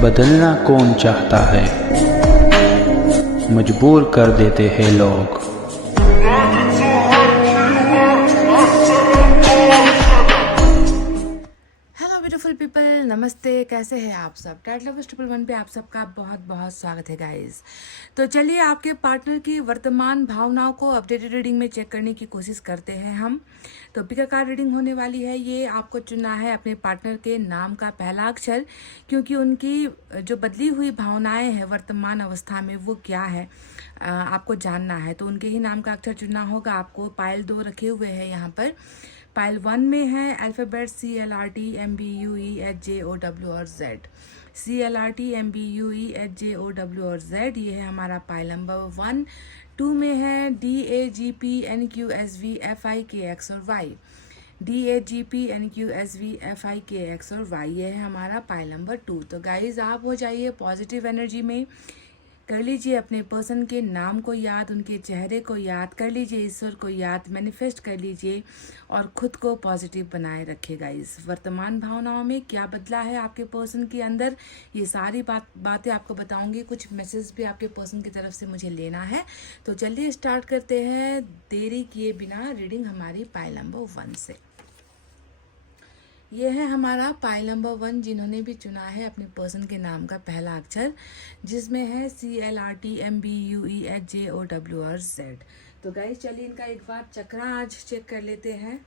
बदलना कौन चाहता है, मजबूर कर देते हैं लोग। हेलो ब्यूटीफुल पीपल, नमस्ते। कैसे हैं आप सब? टाइट लवर्स 111 पे आप सबका बहुत बहुत स्वागत है गाइस। तो चलिए आपके पार्टनर की वर्तमान भावनाओं को अपडेटेड रीडिंग में चेक करने की कोशिश करते हैं हम। तो पिक अ कार्ड रीडिंग होने वाली है। ये आपको चुनना है अपने पार्टनर के नाम का पहला अक्षर, क्योंकि उनकी जो बदली हुई भावनाएं हैं वर्तमान अवस्था में वो क्या है आपको जानना है। तो उनके ही नाम का अक्षर चुनना होगा आपको। पायल 2 रखे हुए हैं यहाँ पर। पाइल 1 में है अल्फ़ाबेट CLRTMBUEHJOW और Z। CLRTMBUEHJOW और Z, ये है हमारा पाइल नंबर 1। 2 में है DAGPNQSVFIKX और Y। DAGPNQSVFIKX और Y, ये है हमारा पाइल नंबर 2। तो गाइज आप हो जाइए पॉजिटिव एनर्जी में। कर लीजिए अपने पर्सन के नाम को याद, उनके चेहरे को याद कर लीजिए, ईश्वर को याद, मैनिफेस्ट कर लीजिए और खुद को पॉजिटिव बनाए रखिएगा। इस वर्तमान भावनाओं में क्या बदला है आपके पर्सन के अंदर, ये सारी बातें आपको बताऊंगी। कुछ मैसेज भी आपके पर्सन की तरफ से मुझे लेना है। तो चलिए स्टार्ट करते हैं देरी किए बिना रीडिंग हमारी पाइल नंबर 1 से। ये है हमारा पाइल नंबर 1, जिन्होंने भी चुना है अपने पर्सन के नाम का पहला अक्षर, जिसमें है CLRTMBUEHJOW और Z। तो गाइस चलिए इनका एक बार चक्रा आज चेक कर लेते हैं।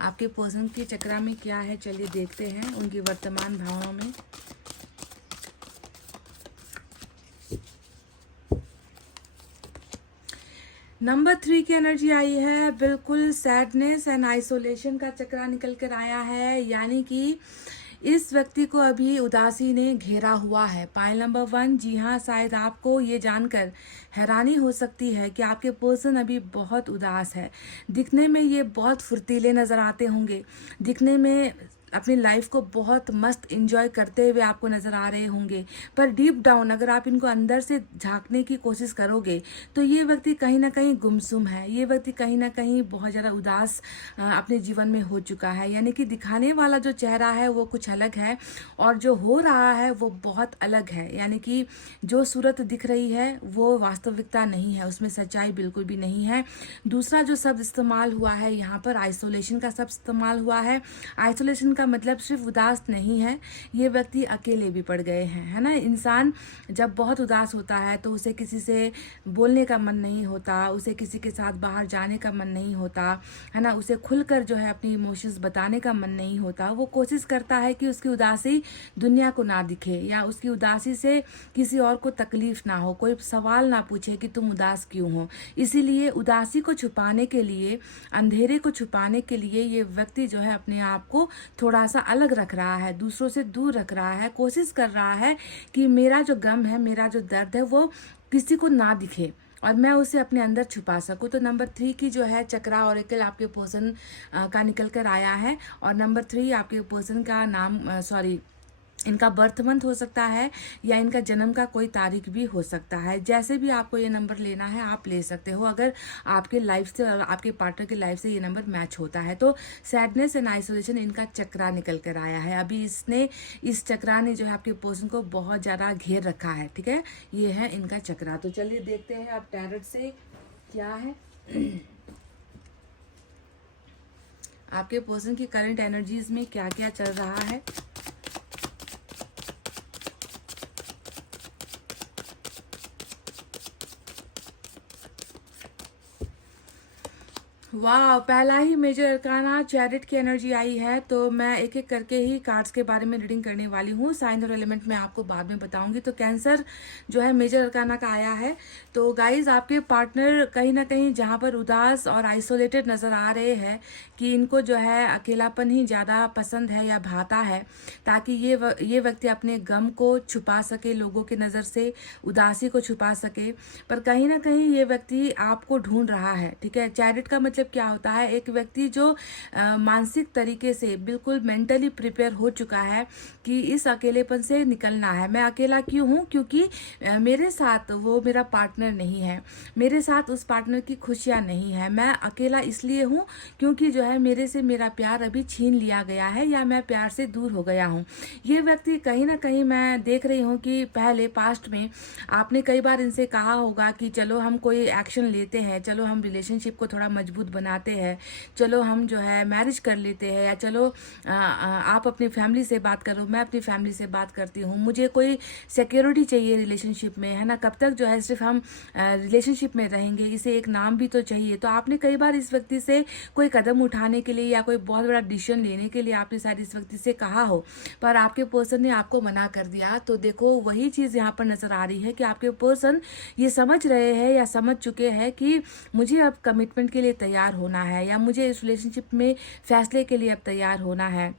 आपके पर्सन की चक्रा में क्या है, चलिए देखते हैं उनकी वर्तमान भावनाओं में। नंबर 3 की एनर्जी आई है, बिल्कुल सैडनेस एंड आइसोलेशन का चक्रा निकल कर आया है, यानी कि इस व्यक्ति को अभी उदासी ने घेरा हुआ है। पाइल नंबर 1, जी हाँ, शायद आपको ये जानकर हैरानी हो सकती है कि आपके पर्सन अभी बहुत उदास है। दिखने में ये बहुत फुर्तीले नज़र आते होंगे, दिखने में अपनी लाइफ को बहुत मस्त एंजॉय करते हुए आपको नज़र आ रहे होंगे, पर डीप डाउन अगर आप इनको अंदर से झांकने की कोशिश करोगे तो ये व्यक्ति कहीं ना कहीं गुमसुम है। ये व्यक्ति कहीं ना कहीं बहुत ज़्यादा उदास अपने जीवन में हो चुका है, यानी कि दिखाने वाला जो चेहरा है वो कुछ अलग है और जो हो रहा है वो बहुत अलग है। यानी कि जो सूरत दिख रही है वो वास्तविकता नहीं है, उसमें सच्चाई बिल्कुल भी नहीं है। दूसरा जो शब्द इस्तेमाल हुआ है यहाँ पर, आइसोलेशन का शब्द इस्तेमाल हुआ है। आइसोलेशन का मतलब सिर्फ उदास नहीं है, ये व्यक्ति अकेले भी पड़ गए हैं, है ना। इंसान जब बहुत उदास होता है तो उसे किसी से बोलने का मन नहीं होता, उसे किसी के साथ बाहर जाने का मन नहीं होता, है ना। उसे खुलकर जो है अपनी इमोशंस बताने का मन नहीं होता। वो कोशिश करता है कि उसकी उदासी दुनिया को ना दिखे, या उसकी उदासी से किसी और को तकलीफ ना हो, कोई सवाल ना पूछे कि तुम उदास क्यों हो। इसीलिए उदासी को छुपाने के लिए, अंधेरे को छुपाने के लिए ये व्यक्ति जो है अपने आप को थोड़ा सा अलग रख रहा है, दूसरों से दूर रख रहा है, कोशिश कर रहा है कि मेरा जो गम है, मेरा जो दर्द है वो किसी को ना दिखे और मैं उसे अपने अंदर छुपा सकूं। तो नंबर 3 की जो है चक्रा ऑरेकल आपके पर्सन का निकल कर आया है, और नंबर 3 आपके पर्सन का नाम इनका बर्थ मंथ हो सकता है या इनका जन्म का कोई तारीख भी हो सकता है। जैसे भी आपको ये नंबर लेना है आप ले सकते हो, अगर आपके लाइफ से और आपके पार्टनर की लाइफ से ये नंबर मैच होता है। तो सैडनेस एंड आइसोलेशन इनका चक्रा निकल कर आया है। अभी इस चक्रा ने जो है आपके पर्सन को बहुत ज़्यादा घेर रखा है, ठीक है। ये है इनका चक्रा। तो चलिए देखते हैं अब टैरोट से क्या है। आपके पर्सन की करंट एनर्जीज में क्या क्या चल रहा है। वाह, पहला ही मेजर अरकाना चैरिट की एनर्जी आई है। तो मैं एक एक करके ही कार्ड्स के बारे में रीडिंग करने वाली हूँ। साइन और एलिमेंट मैं आपको बाद में बताऊंगी। तो कैंसर जो है मेजर अरकाना का आया है। तो गाइज आपके पार्टनर कहीं ना कहीं जहाँ पर उदास और आइसोलेटेड नज़र आ रहे हैं कि इनको जो है अकेलापन ही ज़्यादा पसंद है या भाता है, ताकि ये व्यक्ति अपने गम को छुपा सके, लोगों की नज़र से उदासी को छुपा सके। पर कहीं ना कहीं ये व्यक्ति आपको ढूंढ रहा है, ठीक है। चैरिट का मतलब मतलब क्या होता है, एक व्यक्ति जो मानसिक तरीके से बिल्कुल मेंटली प्रिपेयर हो चुका है कि इस अकेलेपन से निकलना है। मैं अकेला क्यों हूँ? क्योंकि मेरे साथ वो मेरा पार्टनर नहीं है, मेरे साथ उस पार्टनर की खुशियाँ नहीं है। मैं अकेला इसलिए हूँ क्योंकि जो है मेरे से मेरा प्यार अभी छीन लिया गया है या मैं प्यार से दूर हो गया हूँ। ये व्यक्ति कहीं ना कहीं मैं देख रही हूँ कि पहले पास्ट में आपने कई बार इनसे कहा होगा कि चलो हम कोई एक्शन लेते हैं, चलो हम रिलेशनशिप को थोड़ा मजबूत बनाते हैं, चलो हम जो है मैरिज कर लेते हैं, या चलो आप अपनी फैमिली से बात करो, मैं अपनी फैमिली से बात करती हूँ, मुझे कोई सिक्योरिटी चाहिए रिलेशनशिप में, है ना। कब तक जो है सिर्फ हम रिलेशनशिप में रहेंगे, इसे एक नाम भी तो चाहिए। तो आपने कई बार इस व्यक्ति से कोई कदम उठाने के लिए या कोई बहुत बड़ा डिसीजन लेने के लिए आपने शायद इस व्यक्ति से कहा हो, पर आपके पर्सन ने आपको मना कर दिया। तो देखो वही चीज़ यहाँ पर नजर आ रही है कि आपके पर्सन ये समझ रहे हैं या समझ चुके हैं कि मुझे अब कमिटमेंट के लिए तैयार होना है, या मुझे इस रिलेशनशिप में फैसले के लिए अब तैयार होना है।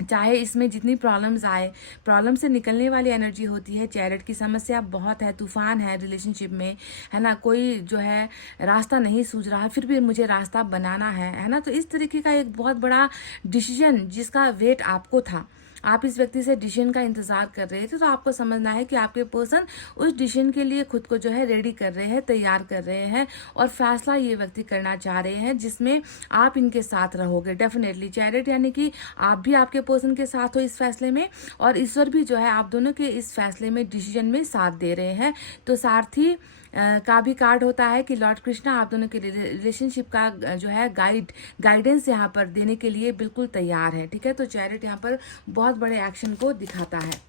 चाहे इसमें जितनी प्रॉब्लम्स आए, प्रॉब्लम से निकलने वाली एनर्जी होती है। चैरिट की समस्या बहुत है, तूफान है रिलेशनशिप में, है ना। कोई जो है रास्ता नहीं सूझ रहा, फिर भी मुझे रास्ता बनाना है ना। तो इस तरीके का एक बहुत बड़ा डिसीजन जिसका वेट आपको था, आप इस व्यक्ति से डिसीजन का इंतजार कर रहे थे, तो आपको समझना है कि आपके पर्सन उस डिसीजन के लिए खुद को जो है रेडी कर रहे हैं, तैयार कर रहे हैं, और फैसला ये व्यक्ति करना चाह रहे हैं जिसमें आप इनके साथ रहोगे डेफिनेटली। चैरिट यानी कि आप भी आपके पर्सन के साथ हो इस फैसले में, और ईश्वर भी जो है आप दोनों के इस फैसले में, डिसीजन में साथ दे रहे हैं। तो सारथी का भी कार्ड होता है कि लॉर्ड कृष्णा आप दोनों के रिलेशनशिप का जो है गाइडेंस यहाँ पर देने के लिए बिल्कुल तैयार है, ठीक है। तो चैरिट यहाँ पर बहुत बड़े एक्शन को दिखाता है।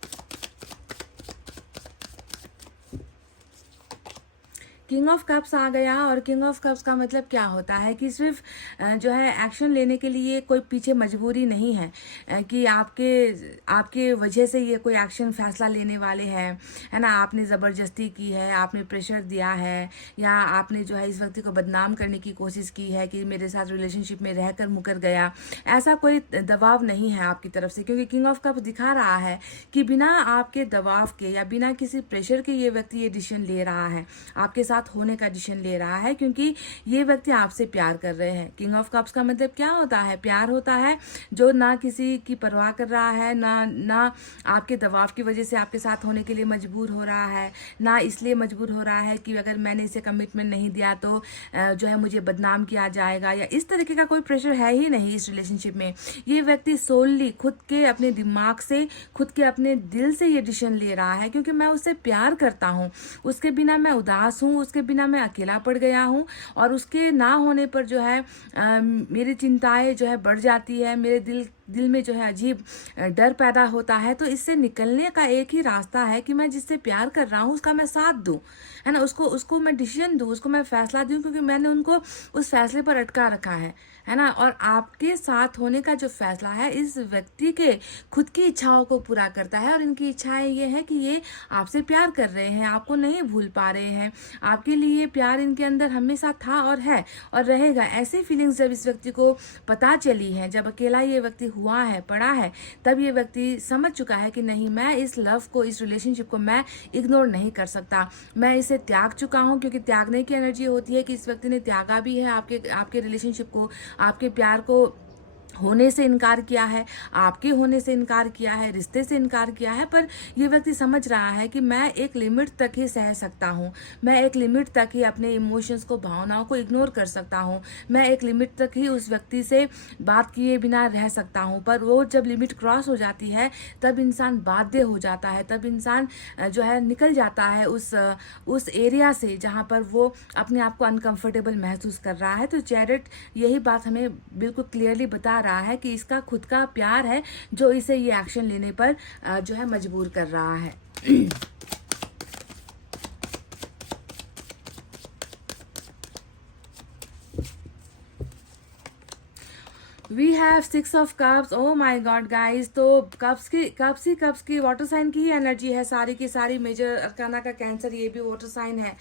किंग ऑफ कप्स आ गया, और किंग ऑफ कप्स का मतलब क्या होता है कि सिर्फ जो है एक्शन लेने के लिए कोई पीछे मजबूरी नहीं है कि आपके वजह से ये कोई एक्शन फैसला लेने वाले हैं, है ना। आपने ज़बरदस्ती की है, आपने प्रेशर दिया है, या आपने जो है इस व्यक्ति को बदनाम करने की कोशिश की है कि मेरे साथ रिलेशनशिप में रहकर मुकर गया। ऐसा कोई दबाव नहीं है आपकी तरफ से, क्योंकि किंग ऑफ कप्स दिखा रहा है कि बिना आपके दबाव के या बिना किसी प्रेशर के ये व्यक्ति ये डिसीजन ले रहा है, आपके साथ होने का डिसीजन ले रहा है, क्योंकि ये व्यक्ति आपसे प्यार कर रहे हैं। किंग ऑफ कप्स का मतलब क्या होता है? प्यार होता है जो ना किसी की परवाह कर रहा है, ना आपके दबाव की वजह से आपके साथ होने के लिए मजबूर हो रहा है, ना इसलिए मजबूर हो रहा है कि अगर मैंने इसे कमिटमेंट नहीं दिया तो जो है मुझे बदनाम किया जाएगा, या इस तरीके का कोई प्रेशर है ही नहीं इस रिलेशनशिप में। ये व्यक्ति सोलली खुद के अपने दिमाग से, खुद के अपने दिल से ये डिसीजन ले रहा है, क्योंकि मैं उससे प्यार करता हूँ, उसके बिना मैं उदास हूँ, उसके बिना मैं अकेला पड़ गया हूँ, और उसके ना होने पर जो है मेरी चिंताएं जो है बढ़ जाती है, मेरे दिल में जो है अजीब डर पैदा होता है। तो इससे निकलने का एक ही रास्ता है कि मैं जिससे प्यार कर रहा हूँ उसका मैं साथ दूँ, है ना। उसको मैं डिसीजन दूँ, उसको मैं फैसला दूँ, क्योंकि मैंने उनको उस फैसले पर अटका रखा है ना। और आपके साथ होने का जो फैसला है इस व्यक्ति के खुद की इच्छाओं को पूरा करता है, और इनकी इच्छाएं ये है कि ये आपसे प्यार कर रहे हैं, आपको नहीं भूल पा रहे हैं, आपके लिए प्यार इनके अंदर हमेशा था और है और रहेगा। ऐसी फीलिंग्स जब इस व्यक्ति को पता चली है, जब अकेला ये व्यक्ति हुआ है, पड़ा है, तब ये व्यक्ति समझ चुका है कि नहीं, मैं इस लव को, इस रिलेशनशिप को मैं इग्नोर नहीं कर सकता, मैं इसे त्याग चुका हूँ। क्योंकि त्यागने की एनर्जी होती है कि इस व्यक्ति ने त्यागा भी है आपके रिलेशनशिप को, आपके प्यार को होने से इनकार किया है, आपके होने से इनकार किया है, रिश्ते से इनकार किया है। पर ये व्यक्ति समझ रहा है कि मैं एक लिमिट तक ही सह सकता हूँ, मैं एक लिमिट तक ही अपने इमोशंस को, भावनाओं को इग्नोर कर सकता हूँ, मैं एक लिमिट तक ही उस व्यक्ति से बात किए बिना रह सकता हूँ। पर वो जब लिमिट क्रॉस हो जाती है तब इंसान बाध्य हो जाता है, तब इंसान जो है निकल जाता है उस एरिया से जहाँ पर वो अपने आप को अनकंफर्टेबल महसूस कर रहा है। तो चैरिट यही बात हमें बिल्कुल क्लियरली बता रहा है कि इसका खुद का प्यार है जो इसे ये एक्शन लेने पर जो है मजबूर कर रहा है। We have 6 of Cups। Oh my god guys, तो कप्स की वाटर साइन की ही एनर्जी है सारी की सारी। मेजर अरकाना का कैंसर, ये भी वाटर साइन है।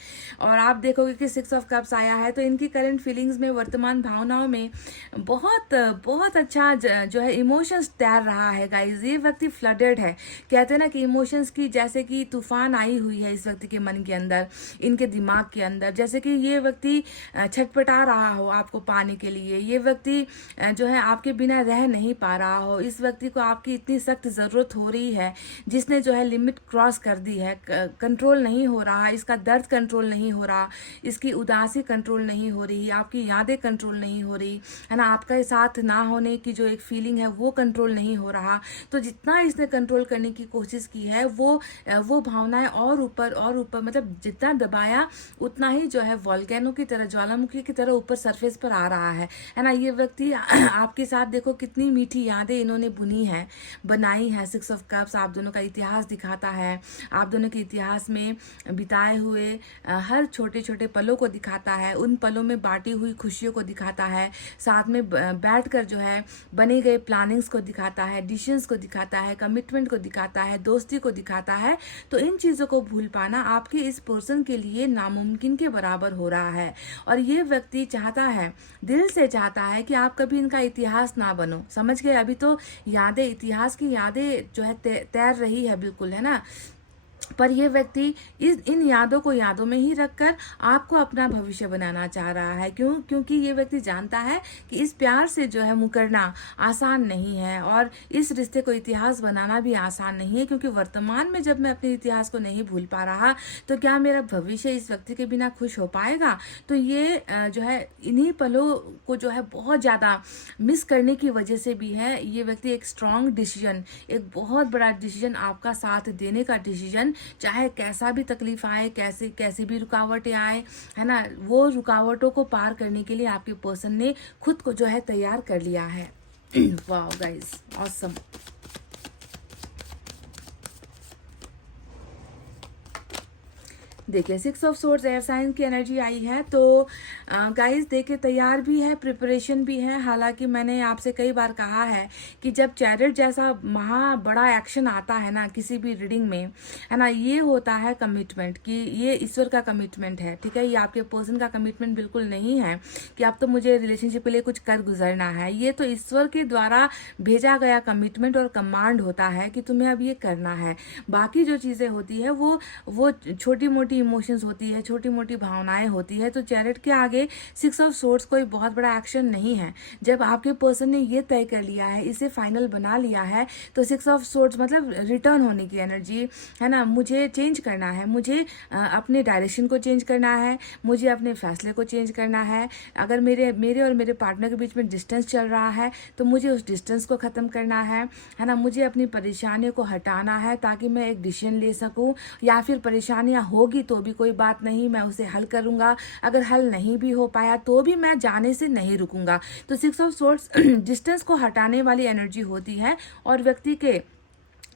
और आप देखोगे कि 6 of Cups आया है, तो इनकी करंट फीलिंग्स में, वर्तमान भावनाओं में बहुत बहुत अच्छा जो है इमोशंस तैर रहा है गाइस। ये व्यक्ति फ्लडेड है। कहते हैं ना कि इमोशंस की जैसे कि तूफान आई हुई है इस व्यक्ति के मन के अंदर, इनके दिमाग के अंदर, जैसे कि ये व्यक्ति छटपटा रहा हो आपको पाने के लिए। ये व्यक्ति जो है आपके बिना रह नहीं पा रहा हो। इस व्यक्ति को आपकी इतनी सख्त ज़रूरत हो रही है, जिसने जो है लिमिट क्रॉस कर दी है। कंट्रोल नहीं हो रहा, इसका दर्द कंट्रोल नहीं हो रहा, इसकी उदासी कंट्रोल नहीं हो रही, आपकी यादें कंट्रोल नहीं हो रही, है ना। आपका साथ ना होने की जो एक फीलिंग है वो कंट्रोल नहीं हो रहा। तो जितना इसने कंट्रोल करने की कोशिश की है, वो भावनाएं और ऊपर मतलब जितना दबाया उतना ही जो है वॉल्केनो की तरह, ज्वालामुखी की तरह ऊपर सरफेस पर आ रहा है ना। ये व्यक्ति आपके साथ देखो कितनी मीठी यादें इन्होंने बनाई है। 6 of Cups आप दोनों का इतिहास दिखाता है, आप दोनों के इतिहास में बिताए हुए हर छोटे छोटे पलों को दिखाता है, उन पलों में बांटी हुई खुशियों को दिखाता है, साथ में बैठकर जो है बने गए प्लानिंग्स को दिखाता है, डिसीजंस को दिखाता है, कमिटमेंट को दिखाता है, दोस्ती को दिखाता है। तो इन चीज़ों को भूल पाना आपके इस पर्सन के लिए नामुमकिन के बराबर हो रहा है। और ये व्यक्ति चाहता है, दिल से चाहता है कि आप कभी इनका इतिहास ना बनो। समझ गए? अभी तो यादें, इतिहास की यादें जो है तैर रही है बिल्कुल, है ना। पर यह व्यक्ति इन यादों को यादों में ही रखकर आपको अपना भविष्य बनाना चाह रहा है। क्योंकि ये व्यक्ति जानता है कि इस प्यार से जो है मुकरना आसान नहीं है, और इस रिश्ते को इतिहास बनाना भी आसान नहीं है। क्योंकि वर्तमान में जब मैं अपने इतिहास को नहीं भूल पा रहा, तो क्या मेरा भविष्य इस व्यक्ति के बिना खुश हो पाएगा? तो ये जो है इन्हीं पलों को जो है बहुत ज़्यादा मिस करने की वजह से भी है। ये व्यक्ति एक स्ट्रॉन्ग डिसीजन, एक बहुत बड़ा डिसीजन, आपका साथ देने का डिसीजन, चाहे कैसा भी तकलीफ आए, कैसी भी रुकावटें आए, है ना, वो रुकावटों को पार करने के लिए आपके पर्सन ने खुद को जो है तैयार कर लिया है। Wow guys, awesome. देखिए 6 of Swords एयर साइन की एनर्जी आई है। तो गाइस देखिए, तैयार भी है, प्रिपरेशन भी है। हालांकि मैंने आपसे कई बार कहा है कि जब चैरिट जैसा महा बड़ा एक्शन आता है ना किसी भी रीडिंग में, है ना, ये होता है कमिटमेंट, कि ये ईश्वर का कमिटमेंट है। ठीक है, ये आपके पर्सन का कमिटमेंट बिल्कुल नहीं है कि अब तो मुझे रिलेशनशिप के लिए कुछ कर गुजरना है। ये तो ईश्वर के द्वारा भेजा गया कमिटमेंट और कमांड होता है कि तुम्हें अब ये करना है। बाकी जो चीज़ें होती है वो छोटी मोटी इमोशंस होती है, छोटी मोटी भावनाएं होती है। तो चैरिट के आगे 6 of Swords कोई बहुत बड़ा एक्शन नहीं है। जब आपके पर्सन ने ये तय कर लिया है, इसे फाइनल बना लिया है, तो 6 of Swords मतलब रिटर्न होने की एनर्जी है ना। मुझे चेंज करना है, मुझे अपने डायरेक्शन को चेंज करना है, मुझे अपने फैसले को चेंज करना है। अगर मेरे और मेरे पार्टनर के बीच में डिस्टेंस चल रहा है, तो मुझे उस डिस्टेंस को ख़त्म करना है ना। मुझे अपनी परेशानियों को हटाना है ताकि मैं एक डिसीजन ले सकूं, या फिर परेशानियां होगी तो भी कोई बात नहीं, मैं उसे हल करूंगा। अगर हल नहीं भी हो पाया तो भी मैं जाने से नहीं रुकूंगा। तो 6 of Swords डिस्टेंस को हटाने वाली एनर्जी होती है, और व्यक्ति के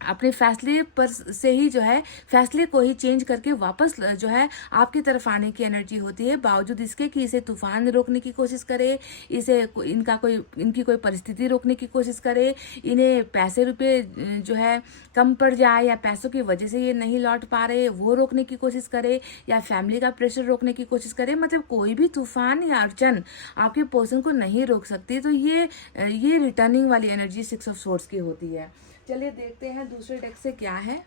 अपने फैसले पर से ही जो है फैसले को ही चेंज करके वापस जो है आपकी तरफ आने की एनर्जी होती है। बावजूद इसके कि इसे तूफान रोकने की कोशिश करे, इनकी कोई परिस्थिति रोकने की कोशिश करे, इन्हें पैसे रुपए जो है कम पड़ जाए, या पैसों की वजह से ये नहीं लौट पा रहे वो रोकने की कोशिश करे, या फैमिली का प्रेशर रोकने की कोशिश करे। मतलब कोई भी तूफान या अड़चन आपके पर्सन को नहीं रोक सकती। तो ये रिटर्निंग वाली एनर्जी 6 of Swords की होती है। चलिए देखते हैं दूसरे डेक से क्या है।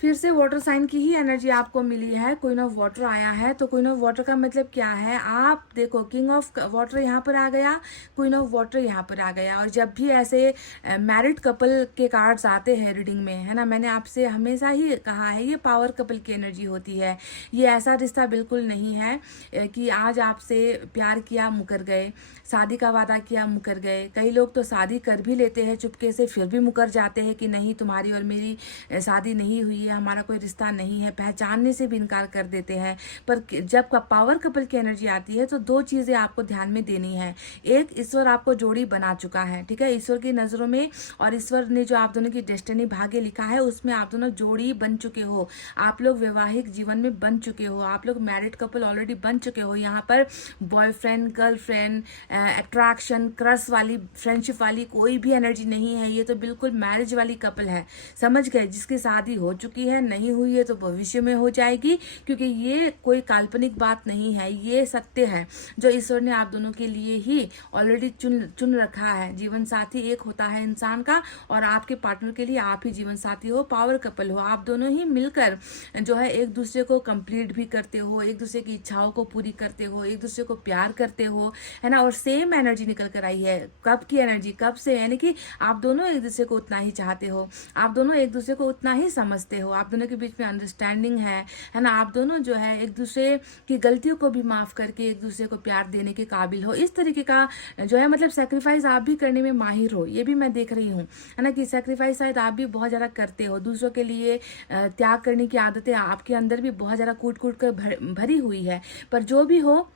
फिर से वाटर साइन की ही एनर्जी आपको मिली है। क्वीन ऑफ वाटर आया है। तो क्वीन ऑफ वाटर का मतलब क्या है? आप देखो, किंग ऑफ वाटर यहाँ पर आ गया, क्वीन ऑफ वाटर यहाँ पर आ गया। और जब भी ऐसे मैरिड कपल के कार्ड्स आते हैं रीडिंग में, है ना, मैंने आपसे हमेशा ही कहा है ये पावर कपल की एनर्जी होती है। ये ऐसा रिश्ता बिल्कुल नहीं है कि आज आपसे प्यार किया मुकर गए, शादी का वादा किया मुकर गए। कई लोग तो शादी कर भी लेते हैं चुपके से, फिर भी मुकर जाते हैं कि नहीं तुम्हारी और मेरी शादी नहीं हुई ये हमारा कोई रिश्ता नहीं है, पहचानने से भी इनकार कर देते हैं। पर जब का पावर कपल की एनर्जी आती है तो दो चीज़ें आपको ध्यान में देनी है। एक, ईश्वर आपको जोड़ी बना चुका है, ठीक है, ईश्वर की नज़रों में, और ईश्वर ने जो आप दोनों की डेस्टिनी भाग्य लिखा है उसमें आप दोनों जोड़ी बन चुके हो। आप लोग वैवाहिक जीवन में बन चुके हो, आप लोग मैरिड कपल ऑलरेडी बन चुके हो। यहाँ पर बॉयफ्रेंड गर्लफ्रेंड, अट्रैक्शन, क्रश वाली, फ्रेंडशिप वाली कोई भी एनर्जी नहीं है। ये तो बिल्कुल मैरिज वाली कपल है, समझ गए, जिसकी शादी हो चुकी है, नहीं हुई है तो भविष्य में हो जाएगी, क्योंकि ये कोई काल्पनिक बात नहीं है, ये सत्य है जो ईश्वर ने आप दोनों के लिए ही ऑलरेडी चुन रखा है। जीवन साथी एक होता है इंसान का, और आपके पार्टनर के लिए आप ही जीवन साथी हो, पावर कपल हो। आप दोनों ही मिलकर जो है एक दूसरे को कंप्लीट भी करते हो, एक दूसरे की इच्छाओं को पूरी करते हो, एक दूसरे को प्यार करते हो, है ना। और सेम एनर्जी निकल कर आई है, कब की एनर्जी, कब से, यानी कि आप दोनों एक दूसरे को उतना ही चाहते हो, आप दोनों एक दूसरे को उतना ही समझते हो, आप दोनों के बीच में अंडरस्टैंडिंग है ना। आप दोनों जो है एक दूसरे की गलतियों को भी माफ करके एक दूसरे को प्यार देने के काबिल हो। इस तरीके का जो है मतलब सेक्रीफाइस आप भी करने में माहिर हो, ये भी मैं देख रही हूँ, है ना, कि सेक्रीफाइस शायद आप भी बहुत ज़्यादा करते हो। दूसरों के लिए त्याग करने की आदतें आपके अंदर भी बहुत ज़्यादा कूट कूट कर भरी हुई है। पर जो भी हो,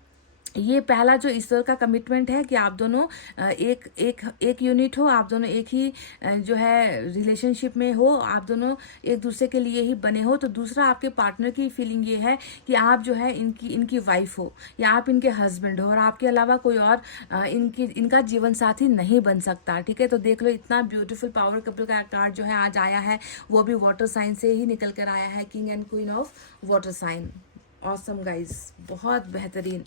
ये पहला जो ईश्वर का कमिटमेंट है कि आप दोनों एक यूनिट हो, आप दोनों एक ही जो है रिलेशनशिप में हो, आप दोनों एक दूसरे के लिए ही बने हो। तो दूसरा, आपके पार्टनर की फीलिंग ये है कि आप जो है इनकी वाइफ हो या आप इनके हस्बैंड हो, और आपके अलावा कोई और इनका जीवन साथी नहीं बन सकता, ठीक है। तो देख लो, इतना ब्यूटीफुल पावर कपल का कार्ड जो है आज आया है, वो भी वाटर साइन से ही निकल कर आया है, king and queen of water sign. Awesome guys, बहुत बेहतरीन।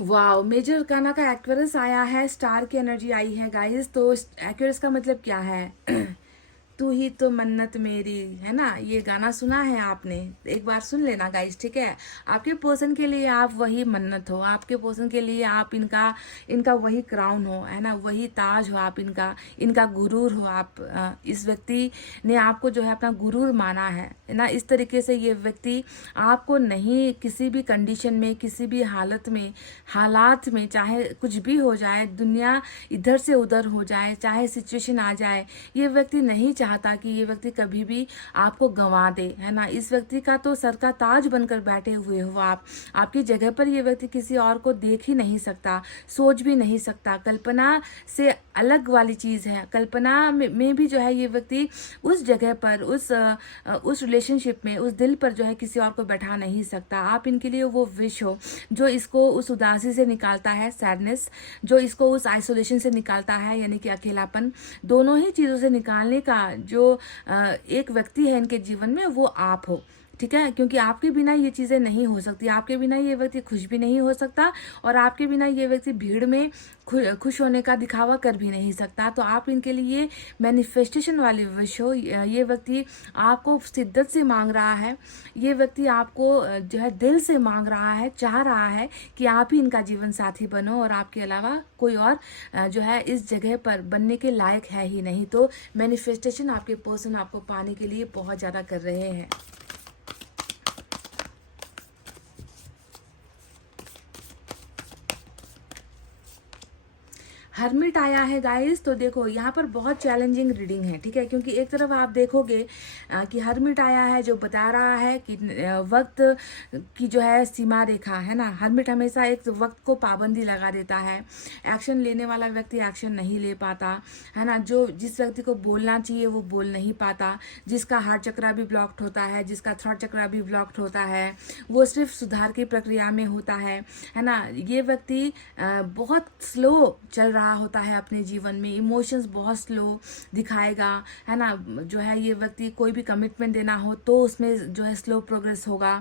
वाओ, मेजर अर्काना का एक्वेरियस आया है, स्टार की एनर्जी आई है गाइस। तो एक्वेरियस का मतलब क्या है? तू ही तो मन्नत मेरी, है ना। ये गाना सुना है आपने, एक बार सुन लेना गाइस, ठीक है। आपके पर्सन के लिए आप वही मन्नत हो, आपके पर्सन के लिए आप इनका वही क्राउन हो, है ना, वही ताज हो, आप इनका गुरूर हो। आप इस व्यक्ति ने आपको जो है अपना गुरूर माना है ना। इस तरीके से ये व्यक्ति आपको नहीं, किसी भी कंडीशन में, किसी भी हालात में, चाहे कुछ भी हो जाए, दुनिया इधर से उधर हो जाए, चाहे सिचुएशन आ जाए, ये व्यक्ति नहीं चाहता कि ये व्यक्ति कभी भी आपको गंवा दे, है ना। इस व्यक्ति का तो सर का ताज बनकर बैठे हुए हो आप। आपकी जगह पर ये व्यक्ति किसी और को देख ही नहीं सकता, सोच भी नहीं सकता। कल्पना से अलग वाली चीज़ है। कल्पना में भी जो है ये व्यक्ति उस जगह पर, उस रिलेशनशिप में, उस दिल पर जो है किसी और को बैठा नहीं सकता। आप इनके लिए वो विश हो जो इसको उस उदासी से निकालता है, सैडनेस, जो इसको उस आइसोलेशन से निकालता है, यानी कि अकेलापन। दोनों ही चीज़ों से निकालने का जो एक व्यक्ति है इनके जीवन में, वो आप हो, ठीक है। क्योंकि आपके बिना ये चीज़ें नहीं हो सकती, आपके बिना ये व्यक्ति खुश भी नहीं हो सकता, और आपके बिना ये व्यक्ति भीड़ में खुश होने का दिखावा कर भी नहीं सकता। तो आप इनके लिए मैनिफेस्टेशन वाले विश हो। ये व्यक्ति आपको शिद्दत से मांग रहा है, ये व्यक्ति आपको जो है दिल से मांग रहा है, चाह रहा है कि आप ही इनका जीवन साथी बनो, और आपके अलावा कोई और जो है इस जगह पर बनने के लायक है ही नहीं। तो मैनिफेस्टेशन आपके पर्सन आपको पाने के लिए बहुत ज़्यादा कर रहे हैं। हर्मिट आया है गाइस। तो देखो, यहाँ पर बहुत चैलेंजिंग रीडिंग है, ठीक है, क्योंकि एक तरफ आप देखोगे कि हर्मिट आया है जो बता रहा है कि वक्त की जो है सीमा रेखा, है ना। हर्मिट हमेशा एक वक्त को पाबंदी लगा देता है। एक्शन लेने वाला व्यक्ति एक्शन नहीं ले पाता, है ना। जिस व्यक्ति को बोलना चाहिए वो बोल नहीं पाता, जिसका हार्ट चक्रा भी ब्लॉक्ड होता है, जिसका थ्रोट चक्रा भी ब्लॉक्ड होता है, वो सिर्फ सुधार की प्रक्रिया में होता है ना। ये व्यक्ति बहुत स्लो चल रहा होता है अपने जीवन में, इमोशंस बहुत स्लो दिखाएगा, है ना। जो है ये व्यक्ति कोई भी कमिटमेंट देना हो तो उसमें जो है स्लो प्रोग्रेस होगा,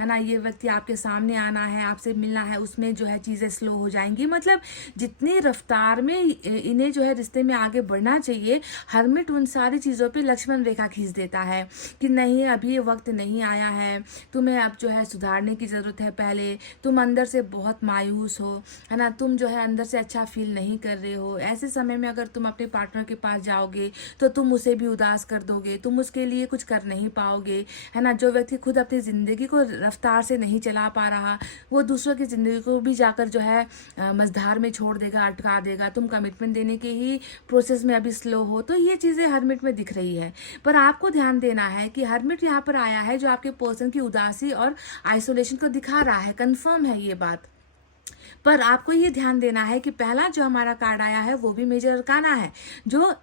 है ना। ये व्यक्ति आपके सामने आना है, आपसे मिलना है, उसमें जो है चीज़ें स्लो हो जाएंगी। मतलब जितनी रफ्तार में इन्हें जो है रिश्ते में आगे बढ़ना चाहिए, हर्मिट उन सारी चीज़ों पे लक्ष्मण रेखा खींच देता है कि नहीं, अभी ये वक्त नहीं आया है, तुम्हें अब जो है सुधारने की ज़रूरत है। पहले तुम अंदर से बहुत मायूस हो, है ना, तुम जो है अंदर से अच्छा फील नहीं कर रहे हो, ऐसे समय में अगर तुम अपने पार्टनर के पास जाओगे तो तुम उसे भी उदास कर दोगे, तुम उसके लिए कुछ कर नहीं पाओगे, है ना। जो व्यक्ति खुद अपनी ज़िंदगी को रफ्तार से नहीं चला पा रहा, वो दूसरों की ज़िंदगी को भी जाकर जो है मझधार में छोड़ देगा, अटका देगा। तुम कमिटमेंट देने के ही प्रोसेस में अभी स्लो हो, तो ये चीज़ें हरमिट में दिख रही है। पर आपको ध्यान देना है कि हरमिट यहाँ पर आया है जो आपके पर्सन की उदासी और आइसोलेशन को दिखा रहा है, कंफर्म है ये बात। पर आपको ये ध्यान देना है कि पहला जो हमारा कार्ड आया है वो भी मेजर अरकाना है, जो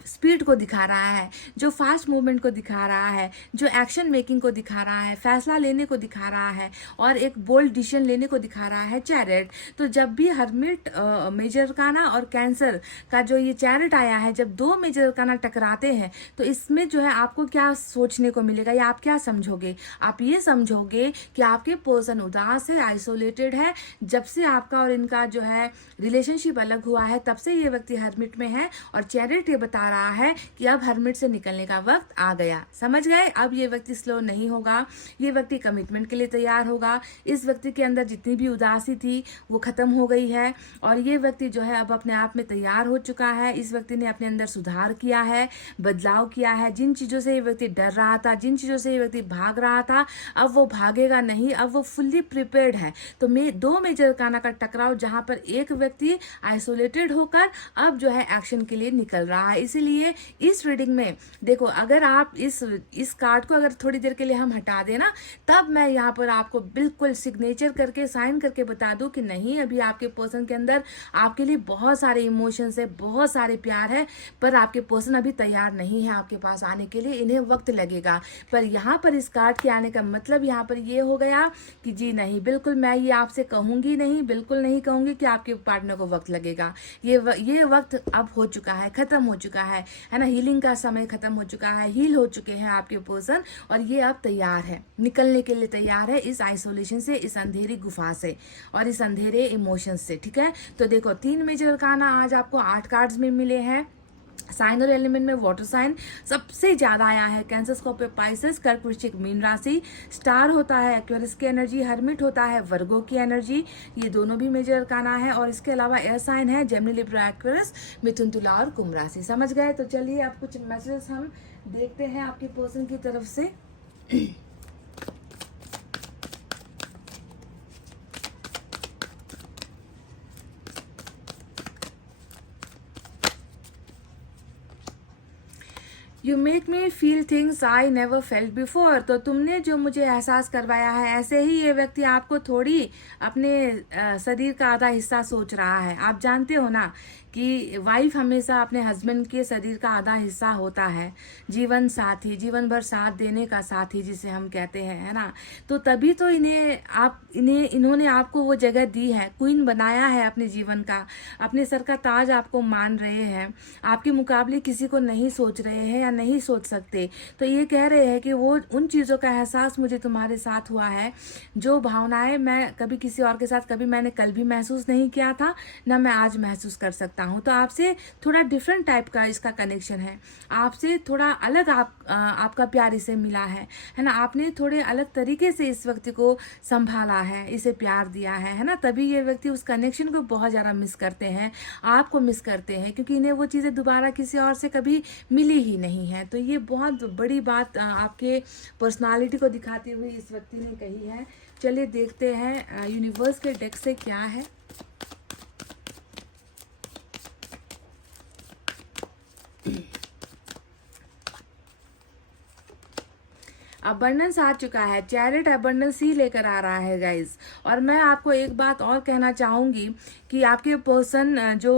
स्पीड को दिखा रहा है, जो फास्ट मूवमेंट को दिखा रहा है, जो एक्शन मेकिंग को दिखा रहा है, फैसला लेने को दिखा रहा है और एक बोल्ड डिसीजन लेने को दिखा रहा है, चैरिट। तो जब भी हरमिट मेजर अरकाना और कैंसर का जो ये चैरिट आया है, जब दो मेजर अरकाना टकराते हैं तो इसमें जो है आपको क्या सोचने को मिलेगा या आप क्या समझोगे? आप ये समझोगे कि आपके पर्सन उदास है, आइसोलेटेड है। जब से आपका और इनका जो है रिलेशनशिप अलग हुआ है तब से ये व्यक्ति हरमिट में है और चैरिट ये बता रहा है कि अब हरमिट से निकलने का वक्त आ गया। समझ गए? अब ये व्यक्ति स्लो नहीं होगा, ये व्यक्ति कमिटमेंट के लिए तैयार होगा। इस व्यक्ति के अंदर जितनी भी उदासी थी वो खत्म हो गई है और ये व्यक्ति जो है अब अपने आप में तैयार हो चुका है। इस व्यक्ति ने अपने अंदर सुधार किया है, बदलाव किया है। जिन चीज़ों से ये व्यक्ति डर रहा था, जिन चीज़ों से ये व्यक्ति भाग रहा था, अब वो भागेगा नहीं, अब वो फुल्ली प्रिपेयर्ड है। तो दो मेजर अरकाना का टकराव जहाँ पर एक व्यक्ति आइसोलेटेड होकर अब जो है एक्शन के लिए निकल रहा है। इसीलिए इस रीडिंग में देखो, अगर आप इस कार्ड को अगर थोड़ी देर के लिए हम हटा देना, तब मैं यहाँ पर आपको बिल्कुल सिग्नेचर करके साइन करके बता दूं कि नहीं, अभी आपके पर्सन के अंदर आपके लिए बहुत सारे इमोशंस है, बहुत सारे प्यार है, पर आपके पर्सन अभी तैयार नहीं है आपके पास आने के लिए, इन्हें वक्त लगेगा। पर यहाँ पर इस कार्ड के आने का मतलब यहाँ पर ये हो गया कि जी नहीं, बिल्कुल मैं ये आपसे कहूँगी नहीं, बिल्कुल नहीं कहूँगी कि आपके पार्टनर को वक्त लगेगा। ये वक्त अब हो चुका है, खत्म हो चुका है ना। हीलिंग का समय खत्म हो चुका है, हील हो चुके हैं आपके पर्सन और ये अब तैयार है, निकलने के लिए तैयार है इस आइसोलेशन से, इस अंधेरी गुफा से और इस अंधेरे इमोशंस से। ठीक है, तो देखो 3 मेजर अरकाना आज आपको 8 कार्ड्स में मिले हैं। साइन और एलिमेंट में वाटर साइन सबसे ज्यादा आया है, कैंसर, स्कॉर्पियो, पाइसेस, कर्क, वृश्चिक, मीन राशि। स्टार होता है एक्वेरियस की एनर्जी, हर्मिट होता है वर्गो की एनर्जी, ये दोनों भी मेजर अरकाना है। और इसके अलावा एयर साइन है जेमिनी, लिब्रा, एक्वेरियस, मिथुन, तुला और कुंभ राशि। समझ गए? तो चलिए अब कुछ मैसेजेस हम देखते हैं आपके पर्सन की तरफ से। You make me feel things I never felt before. तो तुमने जो मुझे एहसास करवाया है, ऐसे ही ये व्यक्ति आपको थोड़ी अपने शरीर का आधा हिस्सा सोच रहा है। आप जानते हो ना कि वाइफ हमेशा अपने हस्बैंड के शरीर का आधा हिस्सा होता है, जीवन साथी, जीवन भर साथ देने का साथी जिसे हम कहते हैं, है ना। तो तभी तो इन्होंने आपको वो जगह दी है, क्वीन बनाया है अपने जीवन का, अपने सर का ताज आपको मान रहे हैं, आपके मुकाबले किसी को नहीं सोच रहे हैं या नहीं सोच सकते। तो ये कह रहे हैं कि वो उन चीज़ों का एहसास मुझे तुम्हारे साथ हुआ है, जो भावनाएं मैं कभी किसी और के साथ कभी मैंने कल भी महसूस नहीं किया था, ना मैं आज महसूस कर सकता हूँ। तो आपसे थोड़ा डिफरेंट टाइप का इसका कनेक्शन है, आपसे थोड़ा अलग आपका प्यार इसे मिला है ना। आपने थोड़े अलग तरीके से इस व्यक्ति को संभाला है, इसे प्यार दिया है ना। तभी ये व्यक्ति उस कनेक्शन को बहुत ज़्यादा मिस करते हैं, आपको मिस करते हैं, क्योंकि इन्हें वो चीज़ें दोबारा किसी और से कभी मिली ही नहीं है। तो ये बहुत बड़ी बात आपके पर्सनालिटी को दिखाती हुई इस व्यक्ति ने कही है। चलिए देखते हैं यूनिवर्स के डेक से क्या है। अबंडेंस आ चुका है, चैरिट अबंडेंस ही लेकर आ रहा है गाइज। और मैं आपको एक बात और कहना चाहूँगी कि आपके पर्सन जो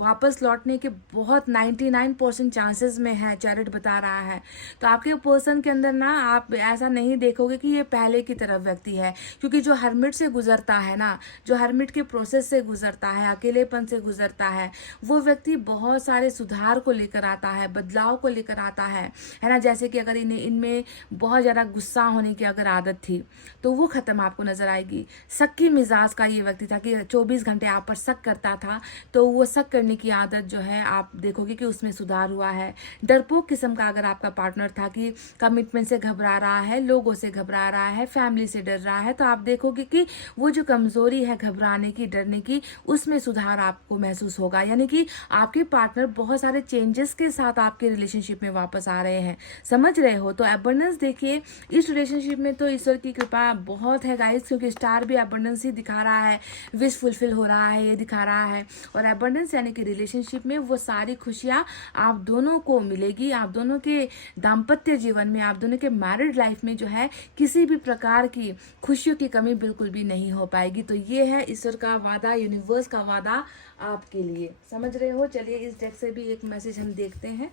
वापस लौटने के बहुत 99% चांसेस में है, चैरिट बता रहा है। तो आपके पर्सन के अंदर ना आप ऐसा नहीं देखोगे कि ये पहले की तरफ व्यक्ति है, क्योंकि जो हर्मिट से गुजरता है ना, जो हर्मिट के प्रोसेस से गुजरता है, अकेलेपन से गुजरता है, वो व्यक्ति बहुत सारे सुधार को लेकर आता है, बदलाव को लेकर आता है ना। जैसे कि अगर इनमें बहुत बहुत ज़्यादा गुस्सा होने की अगर आदत थी तो वो ख़त्म आपको नज़र आएगी। शक की मिजाज का ये व्यक्ति था कि 24 घंटे आप पर शक करता था, तो वो शक करने की आदत जो है आप देखोगे कि उसमें सुधार हुआ है। डरपोक किस्म का अगर आपका पार्टनर था कि कमिटमेंट से घबरा रहा है, लोगों से घबरा रहा है, फैमिली से डर रहा है, तो आप देखोगे कि वो जो कमज़ोरी है घबराने की, डरने की, उसमें सुधार आपको महसूस होगा। यानी कि आपके पार्टनर बहुत सारे चेंजेस के साथ आपके रिलेशनशिप में वापस आ रहे हैं। समझ रहे हो? तो एबंडेंस देखिए इस रिलेशनशिप में तो ईश्वर की कृपा बहुत है गाइस, क्योंकि स्टार भी एबंडेंस ही दिखा रहा है, विश फुलफिल हो रहा है ये दिखा रहा है। और एबंडेंस यानी कि रिलेशनशिप में वो सारी खुशियाँ आप दोनों को मिलेगी। आप दोनों के दाम्पत्य जीवन में, आप दोनों के मैरिड लाइफ में जो है किसी भी प्रकार की खुशियों की कमी बिल्कुल भी नहीं हो पाएगी। तो ये है ईश्वर का वादा, यूनिवर्स का वादा आपके लिए। समझ रहे हो? चलिए इस डेक से भी एक मैसेज हम देखते हैं।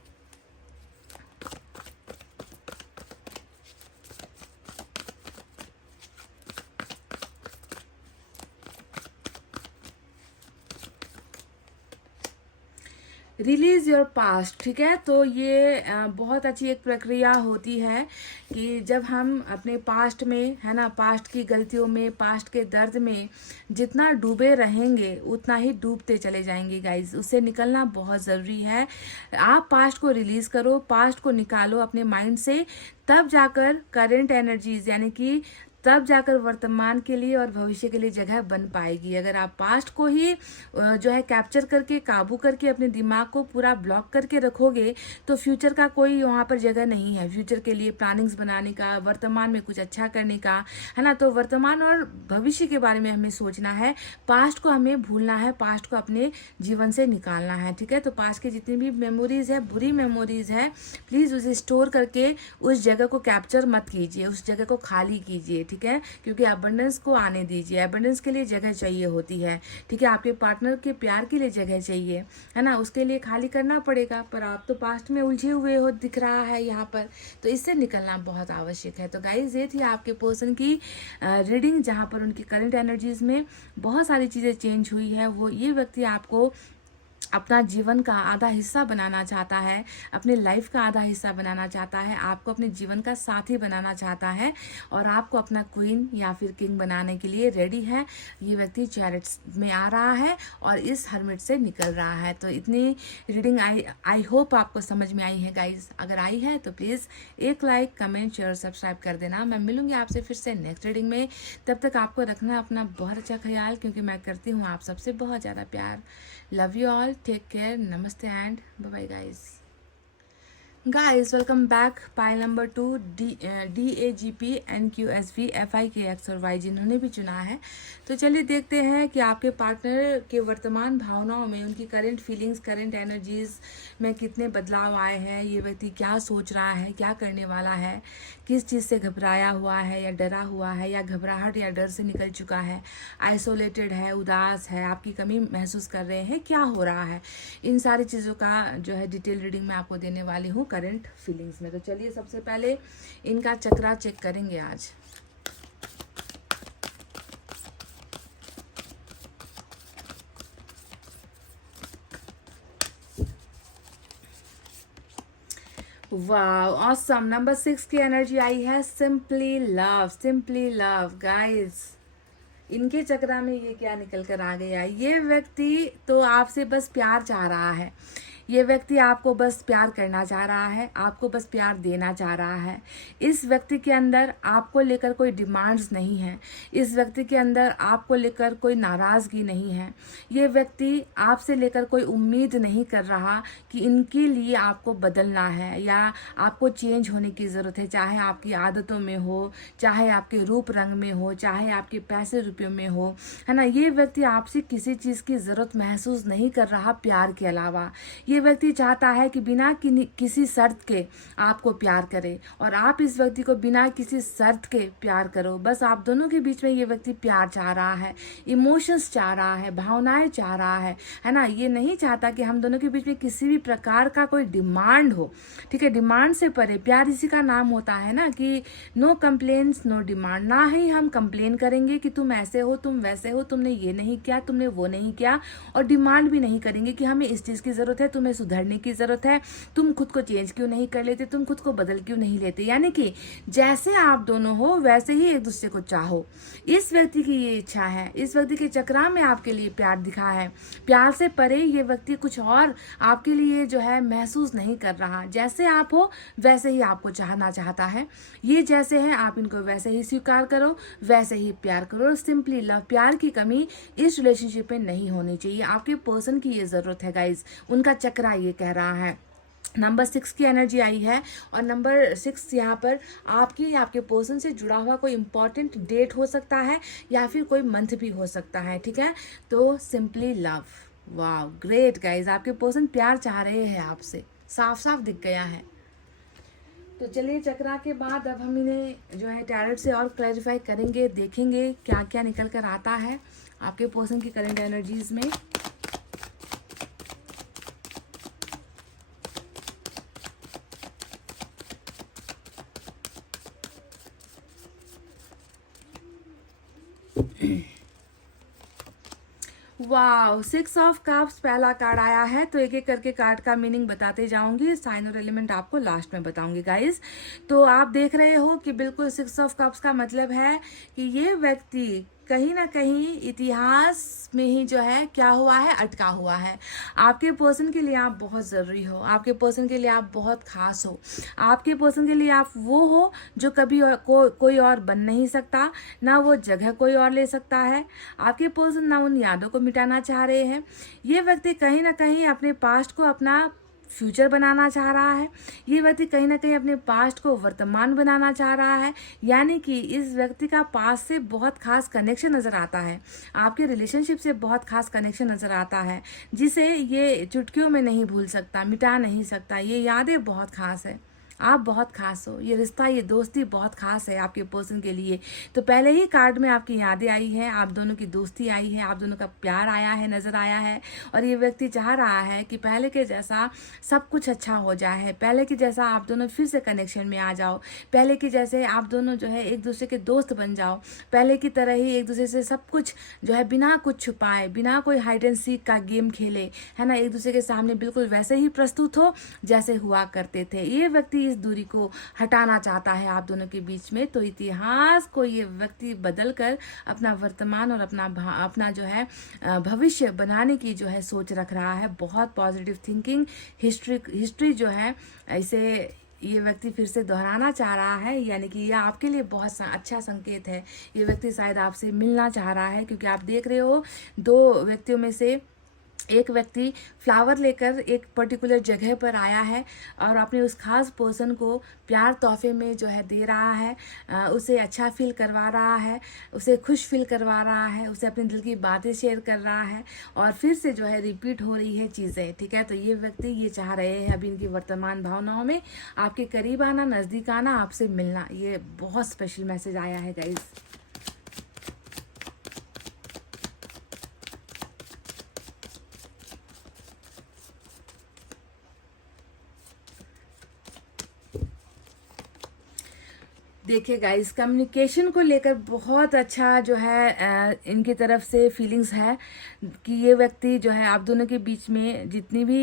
रिलीज योर पास्ट, ठीक है। तो ये बहुत अच्छी एक प्रक्रिया होती है कि जब हम अपने पास्ट में, है ना, पास्ट की गलतियों में, पास्ट के दर्द में जितना डूबे रहेंगे उतना ही डूबते चले जाएंगे गाइज। उससे निकलना बहुत ज़रूरी है। आप पास्ट को रिलीज़ करो, पास्ट को निकालो अपने माइंड से, तब जाकर करेंट एनर्जीज यानी कि तब जाकर वर्तमान के लिए और भविष्य के लिए जगह बन पाएगी। अगर आप पास्ट को ही जो है कैप्चर करके, काबू करके अपने दिमाग को पूरा ब्लॉक करके रखोगे तो फ्यूचर का कोई वहाँ पर जगह नहीं है। फ्यूचर के लिए प्लानिंग्स बनाने का, वर्तमान में कुछ अच्छा करने का, है ना। तो वर्तमान और भविष्य के बारे में हमें सोचना है, पास्ट को हमें भूलना है, पास्ट को अपने जीवन से निकालना है, ठीक है। तो पास्ट की जितनी भी मेमोरीज है, बुरी मेमोरीज है, प्लीज़ उसे स्टोर करके उस जगह को कैप्चर मत कीजिए, उस जगह को खाली कीजिए, ठीक है। क्योंकि एबंडेंस को आने दीजिए। एबंडेंस के लिए जगह चाहिए होती है, ठीक है। आपके पार्टनर के प्यार के लिए जगह चाहिए, है ना, उसके लिए खाली करना पड़ेगा। पर आप तो पास्ट में उलझे हुए हो दिख रहा है यहाँ पर, तो इससे निकलना बहुत आवश्यक है। तो गाइज ये थी आपके पर्सन की रीडिंग, जहाँ पर उनकी करंट एनर्जीज में बहुत सारी चीज़ें चेंज हुई है। वो ये व्यक्ति आपको अपना जीवन का आधा हिस्सा बनाना चाहता है, अपने लाइफ का आधा हिस्सा बनाना चाहता है, आपको अपने जीवन का साथी बनाना चाहता है और आपको अपना क्वीन या फिर किंग बनाने के लिए रेडी है। ये व्यक्ति चैरिट्स में आ रहा है और इस हर्मिट से निकल रहा है। तो इतनी रीडिंग आई होप आपको समझ में आई है गाइज। अगर आई है तो प्लीज़ एक लाइक, कमेंट, शेयर, सब्सक्राइब कर देना। मैं मिलूंगी आपसे फिर से नेक्स्ट रीडिंग में। तब तक आपको रखना अपना बहुत अच्छा ख्याल, क्योंकि मैं करती हूँ आप सबसे बहुत ज़्यादा प्यार। Love you all, take care, namaste and bye bye guys, welcome back। Pile number 2 DAGP NQSV FIKX और Y जिन्होंने भी चुना है। तो चलिए देखते हैं कि आपके पार्टनर के वर्तमान भावनाओं में, उनकी करंट फीलिंग्स, करंट एनर्जीज में कितने बदलाव आए हैं। ये व्यक्ति क्या सोच रहा है, क्या करने वाला है, किस चीज़ से घबराया हुआ है या डरा हुआ है, या घबराहट या डर से निकल चुका है, आइसोलेटेड है, उदास है, आपकी कमी महसूस कर रहे हैं, क्या हो रहा है। इन सारी चीज़ों का जो है डिटेल रीडिंग मैं आपको देने वाली हूँ करंट फीलिंग्स में। तो चलिए सबसे पहले इनका चक्रा चेक करेंगे आज। वाह, ऑसम। नंबर 6 की एनर्जी आई है simply love, simply love guys. इनके चक्रा में ये क्या निकल कर आ गया। ये व्यक्ति तो आपसे बस प्यार चाह रहा है, ये व्यक्ति आपको बस प्यार करना चाह रहा है, आपको बस प्यार देना चाह रहा है। इस व्यक्ति के अंदर आपको लेकर कोई डिमांड्स नहीं है, इस व्यक्ति के अंदर आपको लेकर कोई नाराज़गी नहीं है। ये व्यक्ति आपसे लेकर कोई उम्मीद नहीं कर रहा कि इनके लिए आपको बदलना है या आपको चेंज होने की ज़रूरत है, चाहे आपकी आदतों में हो, चाहे आपके रूप रंग में हो, चाहे आपके पैसे रुपयों में हो, है ना। ये व्यक्ति आपसे किसी चीज़ की ज़रूरत महसूस नहीं कर रहा प्यार के अलावा। ये व्यक्ति चाहता है कि बिना किसी शर्त के आपको प्यार करे और आप इस व्यक्ति को बिना किसी शर्त के प्यार करो। बस आप दोनों के बीच में ये व्यक्ति प्यार चाह रहा है, इमोशंस चाह रहा है, भावनाएं चाह रहा है ना। ये नहीं चाहता कि हम दोनों के बीच में किसी भी प्रकार का कोई डिमांड हो, ठीक है। डिमांड से परे प्यार इसी का नाम होता है ना, कि नो कंप्लेन्स नो डिमांड। ना ही हम कंप्लेन करेंगे कि तुम ऐसे हो, तुम वैसे हो, तुमने ये नहीं किया, तुमने वो नहीं किया, और डिमांड भी नहीं करेंगे कि हमें इस चीज़ की ज़रूरत है, तुम तुम्हें सुधरने की ज़रूरत है, तुम खुद को चेंज क्यों नहीं कर लेते, तुम खुद को बदल क्यों नहीं लेते। यानी कि जैसे आप दोनों हो वैसे ही एक दूसरे को चाहो। इस व्यक्ति की ये इच्छा है, इस व्यक्ति के चक्रा में आपके लिए प्यार दिखा है। प्यार से परे ये व्यक्ति कुछ और आपके लिए जो है महसूस नहीं कर रहा। जैसे आप हो वैसे ही आपको चाहना चाहता है। ये जैसे हैं आप इनको वैसे ही स्वीकार करो, वैसे ही प्यार करो। सिंपली लव, प्यार की कमी इस रिलेशनशिप में नहीं होनी चाहिए। आपके पर्सन की ये ज़रूरत है गाइज, उनका चक्रा ये कह रहा है। नंबर 6 की एनर्जी आई है और नंबर 6 यहाँ पर आपके पर्सन से जुड़ा हुआ कोई इंपॉर्टेंट डेट हो सकता है या फिर कोई मंथ भी हो सकता है, ठीक है। तो सिंपली लव, वाह ग्रेट गाइज, आपके पर्सन प्यार चाह रहे हैं आपसे, साफ साफ दिख गया है। तो चलिए चक्रा के बाद अब हम इन्हें जो है टैरोट से और क्लैरिफाई करेंगे, देखेंगे क्या क्या निकल कर आता है आपके पर्सन की करंट एनर्जीज में। वाओ, 6 ऑफ कप्स पहला कार्ड आया है। तो एक एक करके कार्ड का मीनिंग बताते जाऊंगी, साइन और एलिमेंट आपको लास्ट में बताऊंगी गाइस। तो आप देख रहे हो कि बिल्कुल 6 ऑफ कप्स का मतलब है कि ये व्यक्ति कहीं ना कहीं इतिहास में ही जो है क्या हुआ है, अटका हुआ है। आपके पर्सन के लिए आप बहुत ज़रूरी हो, आपके पर्सन के लिए आप बहुत खास हो, आपके पर्सन के लिए आप वो हो जो कभी कोई और बन नहीं सकता, ना वो जगह कोई और ले सकता है। आपके पर्सन ना उन यादों को मिटाना चाह रहे हैं। ये व्यक्ति कहीं ना कहीं अपने पास्ट को अपना फ्यूचर बनाना चाह रहा है। ये व्यक्ति कहीं ना कहीं अपने पास्ट को वर्तमान बनाना चाह रहा है। यानी कि इस व्यक्ति का पास्ट से बहुत खास कनेक्शन नज़र आता है, आपके रिलेशनशिप से बहुत खास कनेक्शन नज़र आता है, जिसे ये चुटकियों में नहीं भूल सकता, मिटा नहीं सकता। ये यादें बहुत खास है, आप बहुत खास हो, ये रिश्ता, ये दोस्ती बहुत खास है आपके पर्सन के लिए। तो पहले ही कार्ड में आपकी यादें आई हैं, आप दोनों की दोस्ती आई है, आप दोनों का प्यार आया है, नज़र आया है। और ये व्यक्ति चाह रहा है कि पहले के जैसा सब कुछ अच्छा हो जाए, पहले के जैसा आप दोनों फिर से कनेक्शन में आ जाओ, पहले की जैसे आप दोनों जो है एक दूसरे के दोस्त बन जाओ, पहले की तरह ही एक दूसरे से सब कुछ जो है बिना कुछ छुपाए, बिना कोई हाइड एंड सीक का गेम खेले, है ना, एक दूसरे के सामने बिल्कुल वैसे ही प्रस्तुत हो जैसे हुआ करते थे। ये व्यक्ति इस दूरी को हटाना चाहता है आप दोनों के बीच में। तो इतिहास को ये व्यक्ति बदल कर अपना वर्तमान और अपना जो है भविष्य बनाने की जो है सोच रख रहा है। बहुत पॉजिटिव थिंकिंग, हिस्ट्री जो है ऐसे ये व्यक्ति फिर से दोहराना चाह रहा है। यानी कि यह आपके लिए बहुत अच्छा संकेत है। ये व्यक्ति शायद आपसे मिलना चाह रहा है, क्योंकि आप देख रहे हो दो व्यक्तियों में से एक व्यक्ति फ्लावर लेकर एक पर्टिकुलर जगह पर आया है और अपने उस खास पर्सन को प्यार तोहफे में जो है दे रहा है, उसे अच्छा फील करवा रहा है, उसे खुश फील करवा रहा है, उसे अपने दिल की बातें शेयर कर रहा है और फिर से जो है रिपीट हो रही है चीज़ें, ठीक है। तो ये व्यक्ति ये चाह रहे हैं अभी इनकी वर्तमान भावनाओं में आपके करीब आना, नज़दीक आना, आपसे मिलना। ये बहुत स्पेशल मैसेज आया है गाइज। देखिए गाइस, कम्युनिकेशन को लेकर बहुत अच्छा जो है इनकी तरफ से फीलिंग्स है कि ये व्यक्ति जो है आप दोनों के बीच में जितनी भी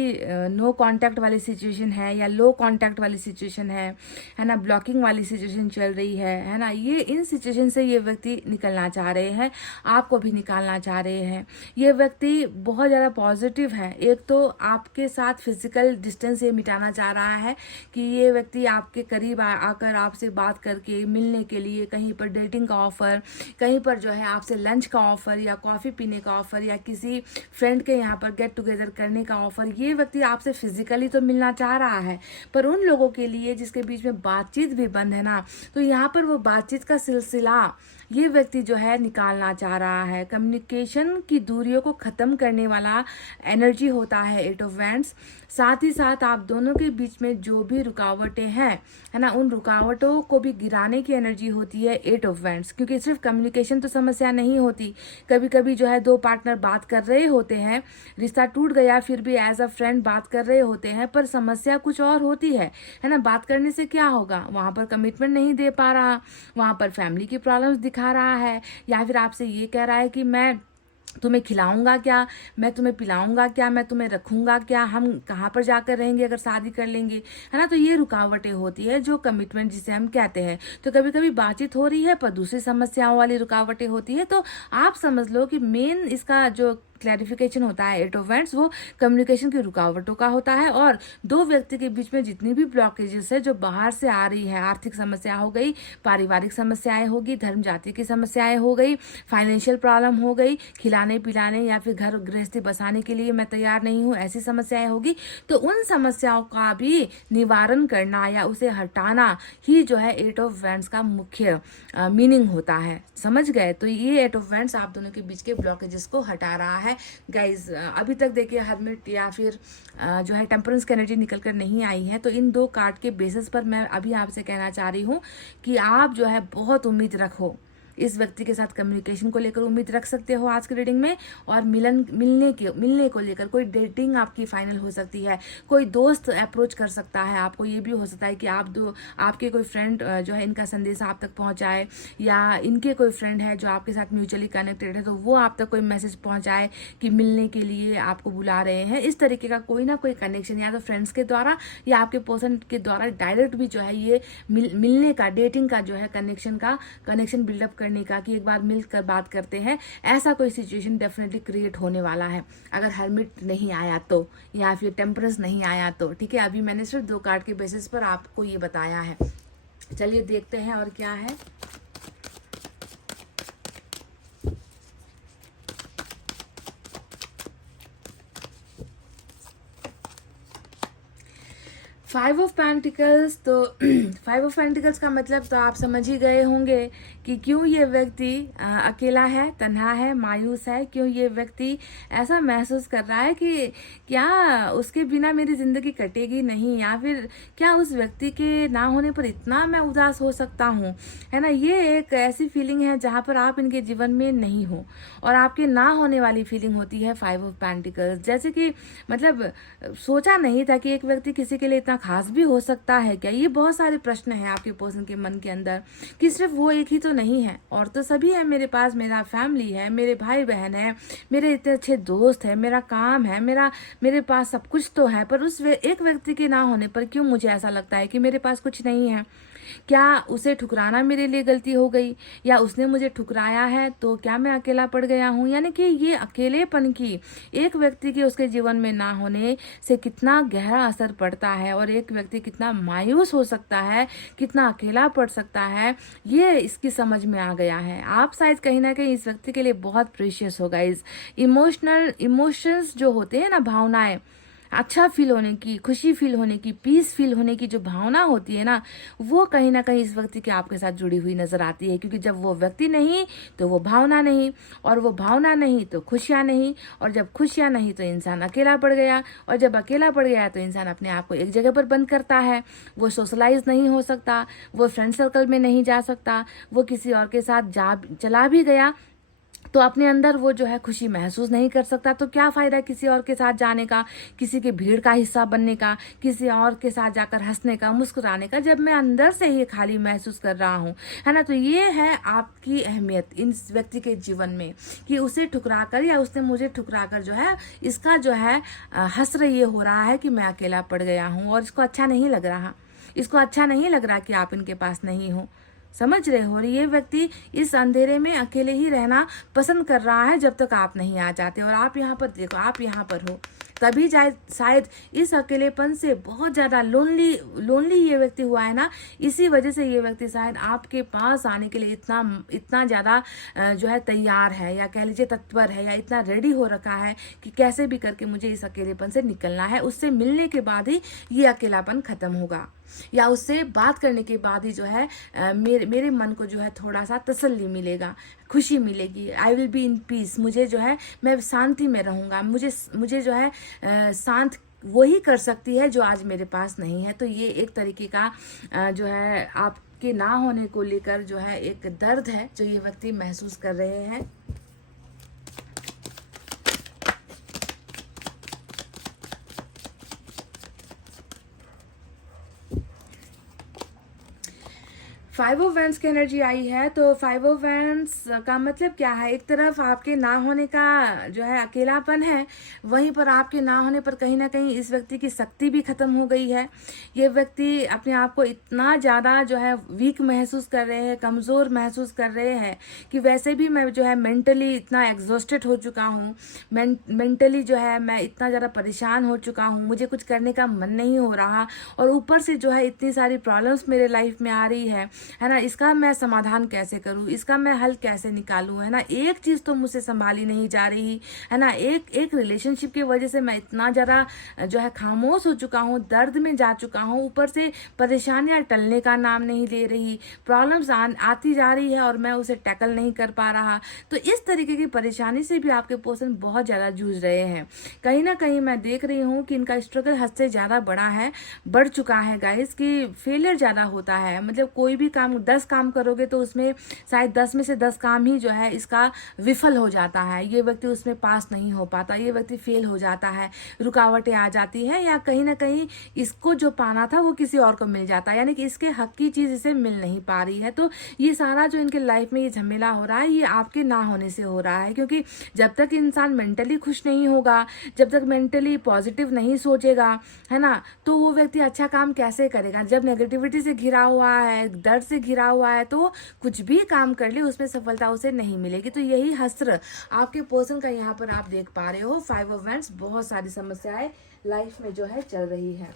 नो कांटेक्ट वाली सिचुएशन है या लो कांटेक्ट वाली सिचुएशन है ना, ब्लॉकिंग वाली सिचुएशन चल रही है ना, ये इन सिचुएशन से ये व्यक्ति निकलना चाह रहे हैं, आपको भी निकालना चाह रहे हैं। ये व्यक्ति बहुत ज़्यादा पॉजिटिव है। एक तो आपके साथ फिजिकल डिस्टेंस ये मिटाना चाह रहा है कि ये व्यक्ति आपके करीब आकर आपसे बात करके मिलने के लिए, कहीं पर डेटिंग का ऑफर, कहीं पर जो है आपसे लंच का ऑफर या कॉफ़ी पीने का ऑफर या किसी फ्रेंड के यहाँ पर गेट टुगेदर करने का ऑफर, ये व्यक्ति आपसे फिजिकली तो मिलना चाह रहा है, पर उन लोगों के लिए जिसके बीच में बातचीत भी बंद है ना, तो यहाँ पर वो बातचीत का सिलसिला ये व्यक्ति जो है निकालना चाह रहा है। कम्युनिकेशन की दूरियों को ख़त्म करने वाला एनर्जी होता है 8 ऑफ वैंड्स। साथ ही साथ आप दोनों के बीच में जो भी रुकावटें हैं, है ना, उन रुकावटों को भी गिराने की एनर्जी होती है 8 ऑफ वैंड्स। क्योंकि सिर्फ कम्युनिकेशन तो समस्या नहीं होती, कभी कभी जो है दो पार्टनर बात कर रहे होते हैं, रिश्ता टूट गया फिर भी एज अ फ्रेंड बात कर रहे होते हैं, पर समस्या कुछ और होती है ना। बात करने से क्या होगा, वहाँ पर कमिटमेंट नहीं दे पा रहा, वहाँ पर फैमिली की प्रॉब्लम्स दिखा रहा है, या फिर आपसे ये कह रहा है कि मैं तुम्हें खिलाऊंगा क्या, मैं तुम्हें पिलाऊंगा क्या, मैं तुम्हें रखूंगा क्या, हम कहाँ पर जाकर रहेंगे अगर शादी कर लेंगे, है ना। तो ये रुकावटें होती है जो कमिटमेंट जिसे हम कहते हैं। तो कभी कभी बातचीत हो रही है पर दूसरी समस्याओं वाली रुकावटें होती है। तो आप समझ लो कि मेन इसका जो क्लैरिफिकेशन होता है 8 ऑफ वैंड्स, वो कम्युनिकेशन की रुकावटों का होता है। और दो व्यक्ति के बीच में जितनी भी ब्लॉकेजेस है जो बाहर से आ रही है, आर्थिक समस्या हो गई, पारिवारिक समस्याएं होगी, धर्म जाति की समस्याएं हो गई, फाइनेंशियल प्रॉब्लम हो गई, खिलाने पिलाने या फिर घर गृहस्थी बसाने के लिए मैं तैयार नहीं हूँ, ऐसी समस्याएं होगी। तो उन समस्याओं का भी निवारण करना या उसे हटाना ही जो है 8 ऑफ वैंड्स का मुख्य मीनिंग होता है। समझ गए? तो ये 8 ऑफ वैंड्स आप दोनों के बीच के ब्लॉकेजेस को हटा रहा है गाइज। अभी तक देखिए हर्मिट या फिर जो है टेम्परेंस की एनर्जी निकल कर नहीं आई है। तो इन दो कार्ड के बेसिस पर मैं अभी आपसे कहना चाह रही हूँ कि आप जो है बहुत उम्मीद रखो, इस व्यक्ति के साथ कम्युनिकेशन को लेकर उम्मीद रख सकते हो आज की रीडिंग में। और मिलने को लेकर कोई डेटिंग आपकी फाइनल हो सकती है, कोई दोस्त अप्रोच कर सकता है आपको। ये भी हो सकता है कि आपके कोई फ्रेंड जो है इनका संदेश आप तक पहुंचाए, या इनके कोई फ्रेंड है जो आपके साथ म्यूचुअली कनेक्टेड है तो वो आप तक कोई मैसेज पहुंचाए कि मिलने के लिए आपको बुला रहे हैं। इस तरीके का कोई ना कोई कनेक्शन या तो फ्रेंड्स के द्वारा या आपके पर्सन के द्वारा डायरेक्ट भी जो है ये मिलने का, डेटिंग का जो है कनेक्शन बिल्डअप करने का, कि एक बार मिलकर बात करते हैं, ऐसा कोई सिचुएशन डेफिनेटली क्रिएट होने वाला है अगर हर्मिट नहीं आया तो, या फिर टेम्परेंस नहीं आया तो। ठीक है, अभी मैंने सिर्फ दो कार्ड के बेसिस पर आपको ये बताया है। चलिए देखते हैं और क्या है। Five of pentacles. तो फाइव ऑफ पेंटिकल्स का मतलब तो आप समझ ही गए होंगे कि क्यों ये व्यक्ति अकेला है, तन्हा है, मायूस है, क्यों ये व्यक्ति ऐसा महसूस कर रहा है कि क्या उसके बिना मेरी जिंदगी कटेगी नहीं, या फिर क्या उस व्यक्ति के ना होने पर इतना मैं उदास हो सकता हूँ, है ना। ये एक ऐसी फीलिंग है जहाँ पर आप इनके जीवन में नहीं हो और आपके ना होने वाली फीलिंग होती है फाइव ऑफ पेंटिकल्स। जैसे कि मतलब सोचा नहीं था कि एक व्यक्ति किसी के लिए इतना खास भी हो सकता है क्या। ये बहुत सारे प्रश्न हैं आपके पर्सन के मन के अंदर कि सिर्फ वो एक ही तो नहीं है, और तो सभी है मेरे पास, मेरा फैमिली है, मेरे भाई बहन है, मेरे इतने अच्छे दोस्त है, मेरा काम है, मेरे पास सब कुछ तो है, पर उस एक व्यक्ति के ना होने पर क्यों मुझे ऐसा लगता है कि मेरे पास कुछ नहीं है। क्या उसे ठुकराना मेरे लिए गलती हो गई, या उसने मुझे ठुकराया है तो क्या मैं अकेला पड़ गया हूँ। यानी कि ये अकेलेपन की एक व्यक्ति के उसके जीवन में ना होने से कितना गहरा असर पड़ता है, और एक व्यक्ति कितना मायूस हो सकता है, कितना अकेला पड़ सकता है, ये इसकी समझ में आ गया है। आप शायद कहीं ना कहीं इस व्यक्ति के लिए बहुत प्रेशियस हो गाइस। इमोशंस जो होते हैं ना, भावनाएं, अच्छा फील होने की, खुशी फील होने की, पीस फील होने की जो भावना होती है ना, वो कहीं ना कहीं इस व्यक्ति के आपके साथ जुड़ी हुई नजर आती है। क्योंकि जब वो व्यक्ति नहीं तो वो भावना नहीं, और वो भावना नहीं तो खुशियाँ नहीं, और जब खुशियाँ नहीं तो इंसान अकेला पड़ गया, और जब अकेला पड़ गया तो इंसान अपने आप को एक जगह पर बंद करता है। वो सोशलाइज नहीं हो सकता, वो फ्रेंड सर्कल में नहीं जा सकता, वो किसी और के साथ चला भी गया तो अपने अंदर वो जो है खुशी महसूस नहीं कर सकता। तो क्या फायदा किसी और के साथ जाने का, किसी के भीड़ का हिस्सा बनने का, किसी और के साथ जाकर हंसने का, मुस्कुराने का, जब मैं अंदर से ही खाली महसूस कर रहा हूँ, है ना। तो ये है आपकी अहमियत इस व्यक्ति के जीवन में, कि उसे ठुकरा कर या उसने मुझे ठुकरा कर जो है इसका जो है हसर ये हो रहा है कि मैं अकेला पड़ गया हूँ, और इसको अच्छा नहीं लग रहा, इसको अच्छा नहीं लग रहा कि आप इनके पास नहीं हो। समझ रहे हो। और ये व्यक्ति इस अंधेरे में अकेले ही रहना पसंद कर रहा है जब तक आप नहीं आ जाते। और आप यहाँ पर देखो, आप यहाँ पर हो, तभी शायद इस अकेलेपन से बहुत ज़्यादा लोनली ये व्यक्ति हुआ है ना। इसी वजह से ये व्यक्ति शायद आपके पास आने के लिए इतना ज़्यादा जो है तैयार है, या कह लीजिए तत्पर है, या इतना रेडी हो रखा है कि कैसे भी करके मुझे इस अकेलेपन से निकलना है। उससे मिलने के बाद ही ये अकेलापन खत्म होगा, या उससे बात करने के बाद ही जो है मेरे मन को जो है थोड़ा सा तसल्ली मिलेगा, खुशी मिलेगी। I will be in peace, मुझे जो है मैं शांति में रहूँगा, मुझे जो है शांत वही कर सकती है जो आज मेरे पास नहीं है। तो ये एक तरीके का जो है आपके ना होने को लेकर जो है एक दर्द है जो ये व्यक्ति महसूस कर रहे हैं। फाइव ऑफ वैंड्स की एनर्जी आई है। तो फाइव ऑफ वैंड्स का मतलब क्या है, एक तरफ आपके ना होने का जो है अकेलापन है, वहीं पर आपके ना होने पर कहीं ना कहीं इस व्यक्ति की शक्ति भी खत्म हो गई है। ये व्यक्ति अपने आप को इतना ज़्यादा जो है वीक महसूस कर रहे हैं, कमज़ोर महसूस कर रहे हैं कि वैसे भी मैं जो है मेंटली इतना एग्जॉस्टेड हो चुका हूँ, मेंटली जो है मैं इतना ज़्यादा परेशान हो चुका हूँ, मुझे कुछ करने का मन नहीं हो रहा, और ऊपर से जो है इतनी सारी प्रॉब्लम्स मेरे लाइफ में आ रही है ना। इसका मैं समाधान कैसे करूँ, इसका मैं हल कैसे निकालूँ, है ना। एक चीज़ तो मुझसे संभाली नहीं जा रही, है ना। एक रिलेशनशिप की वजह से मैं इतना ज़्यादा जो है खामोश हो चुका हूँ, दर्द में जा चुका हूँ, ऊपर से परेशानियाँ टलने का नाम नहीं ले रही, प्रॉब्लम्स आती जा रही है और मैं उसे टैकल नहीं कर पा रहा। तो इस तरीके की परेशानी से भी आपके पर्सन बहुत ज़्यादा जूझ रहे हैं। कहीं ना कहीं मैं देख रही हूँ कि इनका स्ट्रगल हद से ज़्यादा बढ़ चुका है गाइस, कि फेलियर ज़्यादा होता है। मतलब कोई भी काम 10 काम करोगे तो उसमें शायद 10 में से 10 काम ही जो है इसका विफल हो जाता है। ये व्यक्ति उसमें पास नहीं हो पाता, ये व्यक्ति फेल हो जाता है, रुकावटें आ जाती हैं, या कहीं ना कहीं इसको जो पाना था वो किसी और को मिल जाता है, यानी कि इसके हक की चीज़ इसे मिल नहीं पा रही है। तो ये सारा जो इनके लाइफ में ये झमेला हो रहा है, ये आपके ना होने से हो रहा है। क्योंकि जब तक इंसान मेंटली खुश नहीं होगा, जब तक मेंटली पॉजिटिव नहीं सोचेगा, है ना, तो वो व्यक्ति अच्छा काम कैसे करेगा। जब नेगेटिविटी से घिरा हुआ है, दर्द से घिरा हुआ है, तो कुछ भी काम कर ले उसमें सफलता उसे नहीं मिलेगी। तो यही हस्र आपके पर्सन का यहाँ पर आप देख पा रहे हो। फाइव ऑफ वैंड्स, बहुत सारी समस्याएं लाइफ में जो है चल रही है।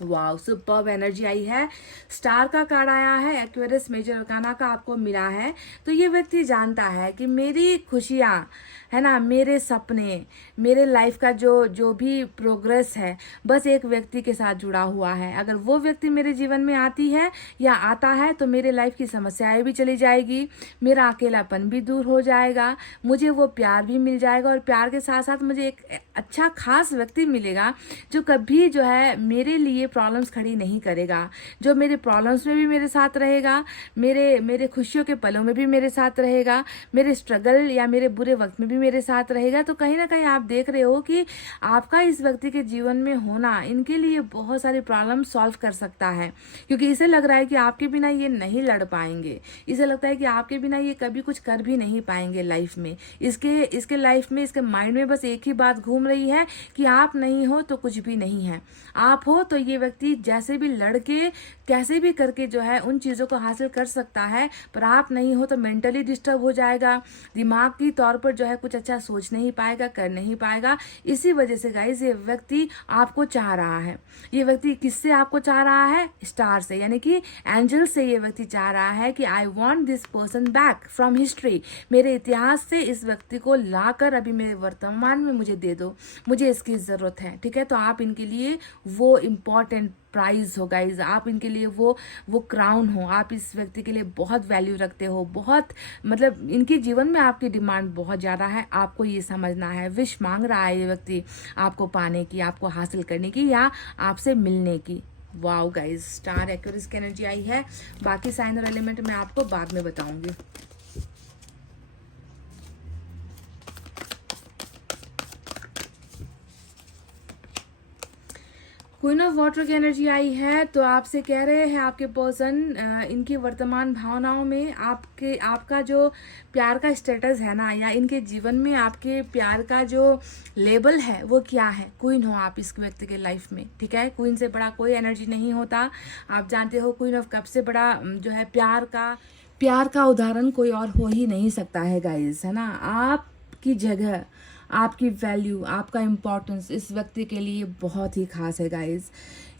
वाओ, सुपर्ब एनर्जी आई है। स्टार का कार्ड आया है, एक्वेरियस मेजर अरकाना का आपको मिला है। तो ये व्यक्ति जानता है कि मेरी खुशियाँ, है ना, मेरे सपने, मेरे लाइफ का जो भी प्रोग्रेस है, बस एक व्यक्ति के साथ जुड़ा हुआ है। अगर वो व्यक्ति मेरे जीवन में आती है या आता है तो मेरे लाइफ की समस्याएं भी चली जाएगी, मेरा अकेलापन भी दूर हो जाएगा, मुझे वो प्यार भी मिल जाएगा, और प्यार के साथ साथ मुझे एक अच्छा खास व्यक्ति मिलेगा जो कभी जो है मेरे लिए प्रॉब्लम्स खड़ी नहीं करेगा, जो मेरे प्रॉब्लम्स में भी मेरे साथ रहेगा, मेरे खुशियों के पलों में भी मेरे साथ रहेगा, मेरे स्ट्रगल या मेरे बुरे वक्त में भी मेरे साथ रहेगा। तो कहीं ना कहीं आप देख रहे हो कि आपका इस व्यक्ति के जीवन में होना इनके लिए बहुत सारी प्रॉब्लम सॉल्व कर सकता है, क्योंकि इसे लग रहा है कि आपके बिना ये नहीं लड़ पाएंगे, इसे लगता है कि आपके बिना ये कभी कुछ कर भी नहीं पाएंगे लाइफ में। इसके लाइफ में, इसके माइंड में बस एक ही बात घूम रही है कि आप नहीं हो तो कुछ भी नहीं है, आप हो तो ये व्यक्ति जैसे भी लड़के कैसे भी करके जो है उन चीज़ों को हासिल कर सकता है, पर आप नहीं हो तो मेंटली डिस्टर्ब हो जाएगा, दिमागी तौर पर जो है कुछ अच्छा सोच नहीं पाएगा, कर नहीं पाएगा। इसी वजह से गाइस ये व्यक्ति आपको चाह रहा है। ये व्यक्ति किससे आपको चाह रहा है? स्टार से, यानी कि एंजल से ये व्यक्ति चाह रहा है कि I want this person back from history, मेरे इतिहास से इस व्यक्ति को लाकर अभी मेरे वर्तमान में मुझे दे दो, मुझे इसकी ज़रूरत है। ठीक है, तो आप इनके लिए वो इम्पॉर्टेंट प्राइज हो गाइज, आप इनके लिए वो क्राउन हो, आप इस व्यक्ति के लिए बहुत वैल्यू रखते हो, बहुत मतलब इनके जीवन में आपकी डिमांड बहुत ज़्यादा है। आपको ये समझना है, विश मांग रहा है ये व्यक्ति आपको पाने की, आपको हासिल करने की, या आपसे मिलने की। वाओ गाइज, स्टार एक्वेरियस की एनर्जी आई है। बाकी साइन और एलिमेंट मैं आपको बाद में बताऊंगी। क्वीन ऑफ वाटर की एनर्जी आई है। तो आपसे कह रहे हैं आपके पर्सन इनकी वर्तमान भावनाओं में आपका जो प्यार का स्टेटस है ना, या इनके जीवन में आपके प्यार का जो लेबल है वो क्या है। क्वीन हो आप इस व्यक्ति के लाइफ में, ठीक है। क्वीन से बड़ा कोई एनर्जी नहीं होता। आप जानते हो क्वीन ऑफ कप से बड़ा जो है प्यार का उदाहरण कोई और हो ही नहीं सकता है गाइज, है ना। आपकी जगह, आपकी वैल्यू, आपका इम्पोर्टेंस इस व्यक्ति के लिए बहुत ही खास है गाइज।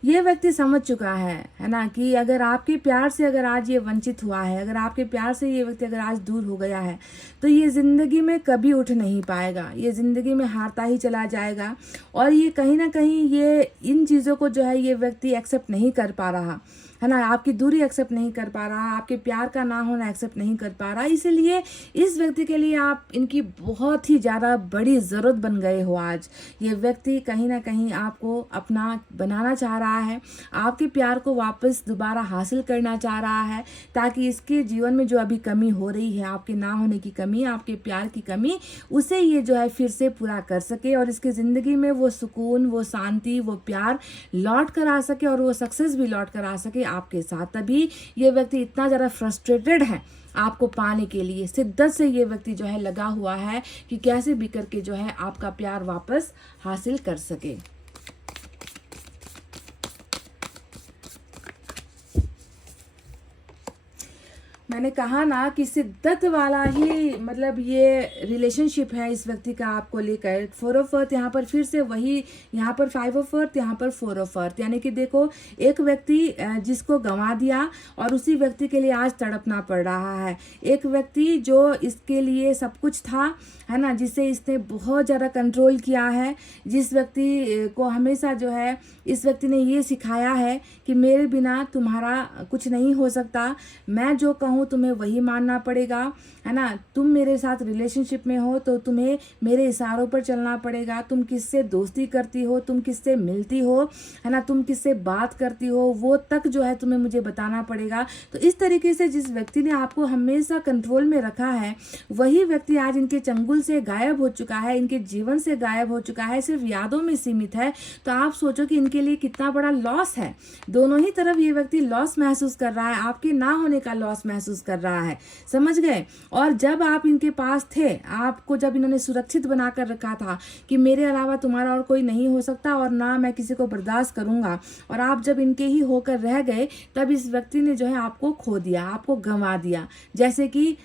ये व्यक्ति समझ चुका है ना, कि अगर आपके प्यार से अगर आज ये वंचित हुआ है, अगर आपके प्यार से ये व्यक्ति अगर आज दूर हो गया है, तो ये ज़िंदगी में कभी उठ नहीं पाएगा, ये ज़िंदगी में हारता ही चला जाएगा। और ये कहीं ना कहीं ये इन चीज़ों को जो है ये व्यक्ति एक्सेप्ट नहीं कर पा रहा, है ना, आपकी दूरी एक्सेप्ट नहीं कर पा रहा, आपके प्यार का ना होना एक्सेप्ट नहीं कर पा रहा। इसलिए इस व्यक्ति के लिए आप इनकी बहुत ही ज़्यादा बड़ी ज़रूरत बन गए हो आज। ये व्यक्ति कहीं ना कहीं आपको अपना बनाना चाह रहा है, आपके प्यार को वापस दोबारा हासिल करना चाह रहा है, ताकि इसके जीवन में जो अभी कमी हो रही है, आपके ना होने की कमी, आपके प्यार की कमी, उसे ये जो है फिर से पूरा कर सके और इसकी ज़िंदगी में वो सुकून, वो शांति, वो प्यार लौट कर आ सके और वो सक्सेस भी लौट कर आ सके आपके साथ। तभी ये व्यक्ति इतना ज़्यादा फ्रस्ट्रेटेड है आपको पाने के लिए। शिद्दत से ये व्यक्ति जो है लगा हुआ है कि कैसे भी करके जो है आपका प्यार वापस हासिल कर सके। मैंने कहा ना कि शिद्दत वाला ही मतलब ये रिलेशनशिप है इस व्यक्ति का आपको लेकर। 4 ऑफ अर्थ यहाँ पर फिर से वही, यहाँ पर 5 ऑफ अर्थ, यहाँ पर 4 ऑफ अर्थ, यानी कि देखो एक व्यक्ति जिसको गंवा दिया और उसी व्यक्ति के लिए आज तड़पना पड़ रहा है। एक व्यक्ति जो इसके लिए सब कुछ था, है ना, जिसे इसने बहुत ज़्यादा कंट्रोल किया है, जिस व्यक्ति को हमेशा जो है इस व्यक्ति ने ये सिखाया है कि मेरे बिना तुम्हारा कुछ नहीं हो सकता, मैं जो कहूँ तुम्हें वही मानना पड़ेगा, है ना, तुम मेरे साथ रिलेशनशिप में हो तो तुम्हें मेरे इशारों पर चलना पड़ेगा, तुम किससे दोस्ती करती हो, तुम किससे मिलती हो, है ना, तुम किससे बात करती हो, वो तक जो है तुम्हें मुझे बताना पड़ेगा। तो इस तरीके से जिस व्यक्ति ने आपको हमेशा कंट्रोल में रखा है, वही व्यक्ति आज इनके चंगुल से गायब हो चुका है, इनके जीवन से गायब हो चुका है, सिर्फ यादों में सीमित है। तो आप सोचो कि इनके लिए कितना बड़ा लॉस है। दोनों ही तरफ ये व्यक्ति लॉस महसूस कर रहा है, आपके ना होने का लॉस महसूस कर रहा है, समझ गए। और जब आप इनके पास थे, आपको जब इन्होंने सुरक्षित बनाकर रखा था कि मेरे अलावा तुम्हारा और कोई नहीं हो सकता और ना मैं किसी को बर्दाश्त करूंगा, और आप जब इनके ही होकर रह गए, तब इस व्यक्ति ने जो है आपको खो दिया, आपको गंवा दिया, जैसे कि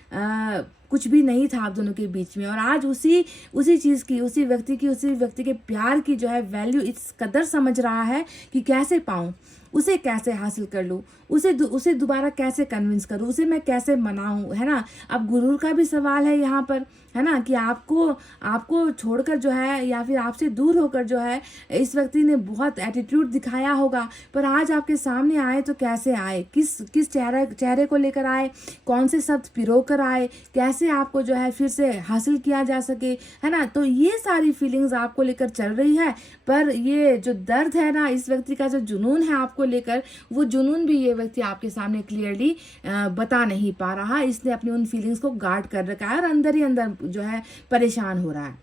कुछ भी नहीं था आप दोनों के बीच में। और आज उसी चीज़ की, उसी व्यक्ति के प्यार की जो है वैल्यू इस कदर समझ रहा है कि कैसे पाऊँ, उसे कैसे हासिल कर लूँ, उसे दोबारा कैसे कन्विंस करूँ, उसे मैं कैसे मनाऊँ, है ना। अब गुरूर का भी सवाल है यहाँ पर, है ना, कि आपको छोड़कर जो है या फिर आपसे दूर होकर जो है इस व्यक्ति ने बहुत एटीट्यूड दिखाया होगा, पर आज आपके सामने आए तो कैसे आए, किस चेहरे को लेकर आए, कौन से शब्द पिरो कर आए, कैसे आपको जो है फिर से हासिल किया जा सके, है ना। तो ये सारी फीलिंग्स आपको लेकर चल रही है, पर ये जो दर्द है ना, इस व्यक्ति का जो जुनून है आपको लेकर, वो जुनून भी ये व्यक्ति आपके सामने क्लियरली बता नहीं पा रहा। इसने अपनी उन फीलिंग्स को गार्ड कर रखा है और अंदर ही अंदर जो है परेशान हो रहा है,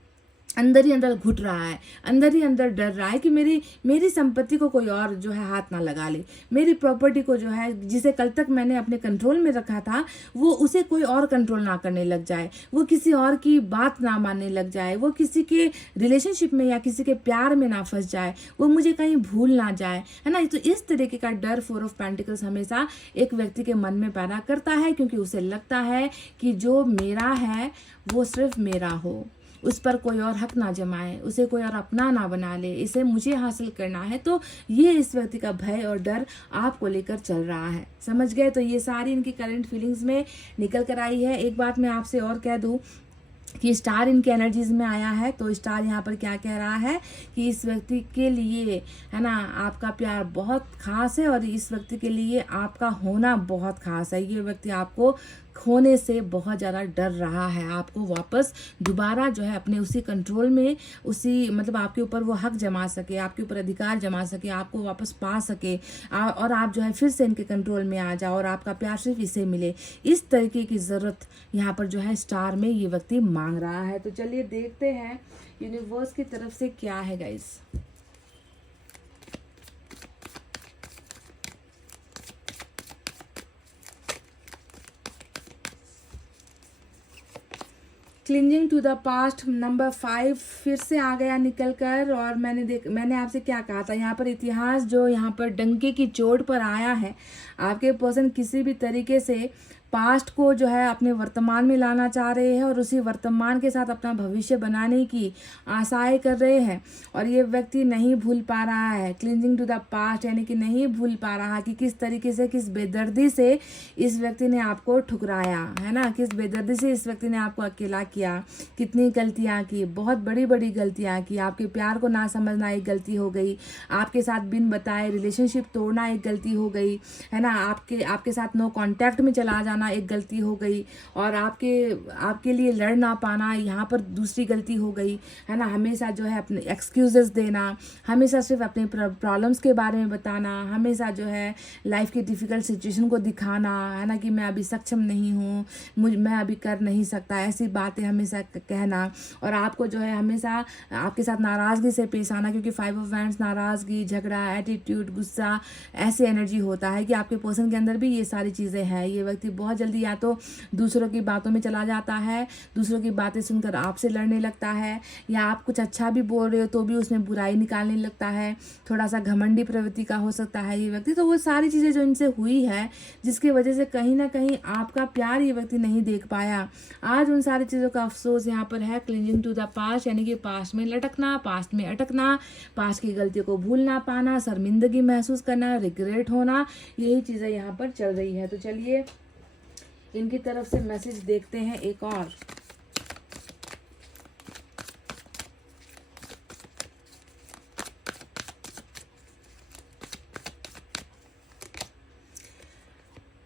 अंदर ही अंदर घुट रहा है, अंदर ही अंदर डर रहा है कि मेरी संपत्ति को कोई और जो है हाथ ना लगा ले, मेरी प्रॉपर्टी को जो है, जिसे कल तक मैंने अपने कंट्रोल में रखा था, वो उसे कोई और कंट्रोल ना करने लग जाए, वो किसी और की बात ना मानने लग जाए, वो किसी के रिलेशनशिप में या किसी के प्यार में ना फंस जाए, वो मुझे कहीं भूल ना जाए, है ना। तो इस तरीके का डर 4 ऑफ पेंटिकल्स हमेशा एक व्यक्ति के मन में पैदा करता है, क्योंकि उसे लगता है कि जो मेरा है वो सिर्फ मेरा हो, उस पर कोई और हक ना जमाए, उसे कोई और अपना ना बना ले, इसे मुझे हासिल करना है। तो ये इस व्यक्ति का भय और डर आपको लेकर चल रहा है, समझ गए। तो ये सारी इनकी करंट फीलिंग्स में निकल कर आई है। एक बात मैं आपसे और कह दूं कि स्टार इनके एनर्जीज में आया है, तो स्टार यहाँ पर क्या कह रहा है कि इस व्यक्ति के लिए, है ना, आपका प्यार बहुत खास है और इस व्यक्ति के लिए आपका होना बहुत खास है। ये व्यक्ति आपको खोने से बहुत ज़्यादा डर रहा है, आपको वापस दोबारा जो है अपने उसी कंट्रोल में, उसी मतलब आपके ऊपर वो हक जमा सके, आपके ऊपर अधिकार जमा सके, आपको वापस पा सके और आप जो है फिर से इनके कंट्रोल में आ जाओ और आपका प्यार सिर्फ इसे मिले। इस तरीके की ज़रूरत यहाँ पर जो है स्टार में ये व्यक्ति मांग रहा है। तो चलिए देखते हैं यूनिवर्स की तरफ से क्या है guys. Clinging to the past number 5 फिर से आ गया निकल कर। और मैंने आपसे क्या कहा था, यहाँ पर इतिहास जो यहाँ पर डंके की चोट पर आया है, आपके पर्सन किसी भी तरीके से पास्ट को जो है अपने वर्तमान में लाना चाह रहे हैं और उसी वर्तमान के साथ अपना भविष्य बनाने की आशाएं कर रहे हैं। और ये व्यक्ति नहीं भूल पा रहा है, क्लिंजिंग टू द पास्ट, यानी कि नहीं भूल पा रहा कि किस तरीके से, किस बेदर्दी से इस व्यक्ति ने आपको ठुकराया है ना, किस बेदर्दी से इस व्यक्ति ने आपको अकेला किया, कितनी गलतियां की, बहुत बड़ी बड़ी गलतियां की। आपके प्यार को ना समझना एक गलती हो गई, आपके साथ बिन बताए रिलेशनशिप तोड़ना एक गलती हो गई है ना, आपके साथ नो कांटेक्ट में चला जाना एक गलती हो गई, और आपके लिए लड़ ना पाना यहाँ पर दूसरी गलती हो गई है ना। हमेशा जो है अपने एक्सक्यूजेस देना, हमेशा सिर्फ अपने प्रॉब्लम्स के बारे में बताना, हमेशा जो है लाइफ की डिफ़िकल्ट सिचुएशन को दिखाना है ना, कि मैं अभी सक्षम नहीं हूँ, मैं अभी कर नहीं सकता, ऐसी बातें हमेशा कहना। और आपको जो है हमेशा आपके साथ नाराज़गी से पेश आना, क्योंकि 5 ऑफ वैंड्स नाराज़गी, झगड़ा, एटीट्यूड, गुस्सा, ऐसी एनर्जी होता है कि आपके पर्सन के अंदर भी ये सारी चीज़ें हैं। ये व्यक्ति बहुत जल्दी या तो दूसरों की बातों में चला जाता है, दूसरों की बातें सुनकर आपसे लड़ने लगता है, या आप कुछ अच्छा भी बोल रहे हो तो भी उसमें बुराई निकालने लगता है, थोड़ा सा घमंडी प्रवृत्ति का हो सकता है ये व्यक्ति। तो वो सारी चीज़ें जो इनसे हुई है, जिसकी वजह से कहीं ना कहीं आपका प्यार ये व्यक्ति नहीं देख पाया, आज उन सारी चीज़ों का अफसोस यहाँ पर है। क्लिंजिंग टू द पास्ट, यानी कि पास्ट में लटकना, पास्ट में अटकना, पास्ट की गलतियों को भूल ना पाना, शर्मिंदगी महसूस करना, रिग्रेट होना, यही चीज़ें यहाँ पर चल रही है। तो चलिए इनकी तरफ से मैसेज देखते हैं एक और।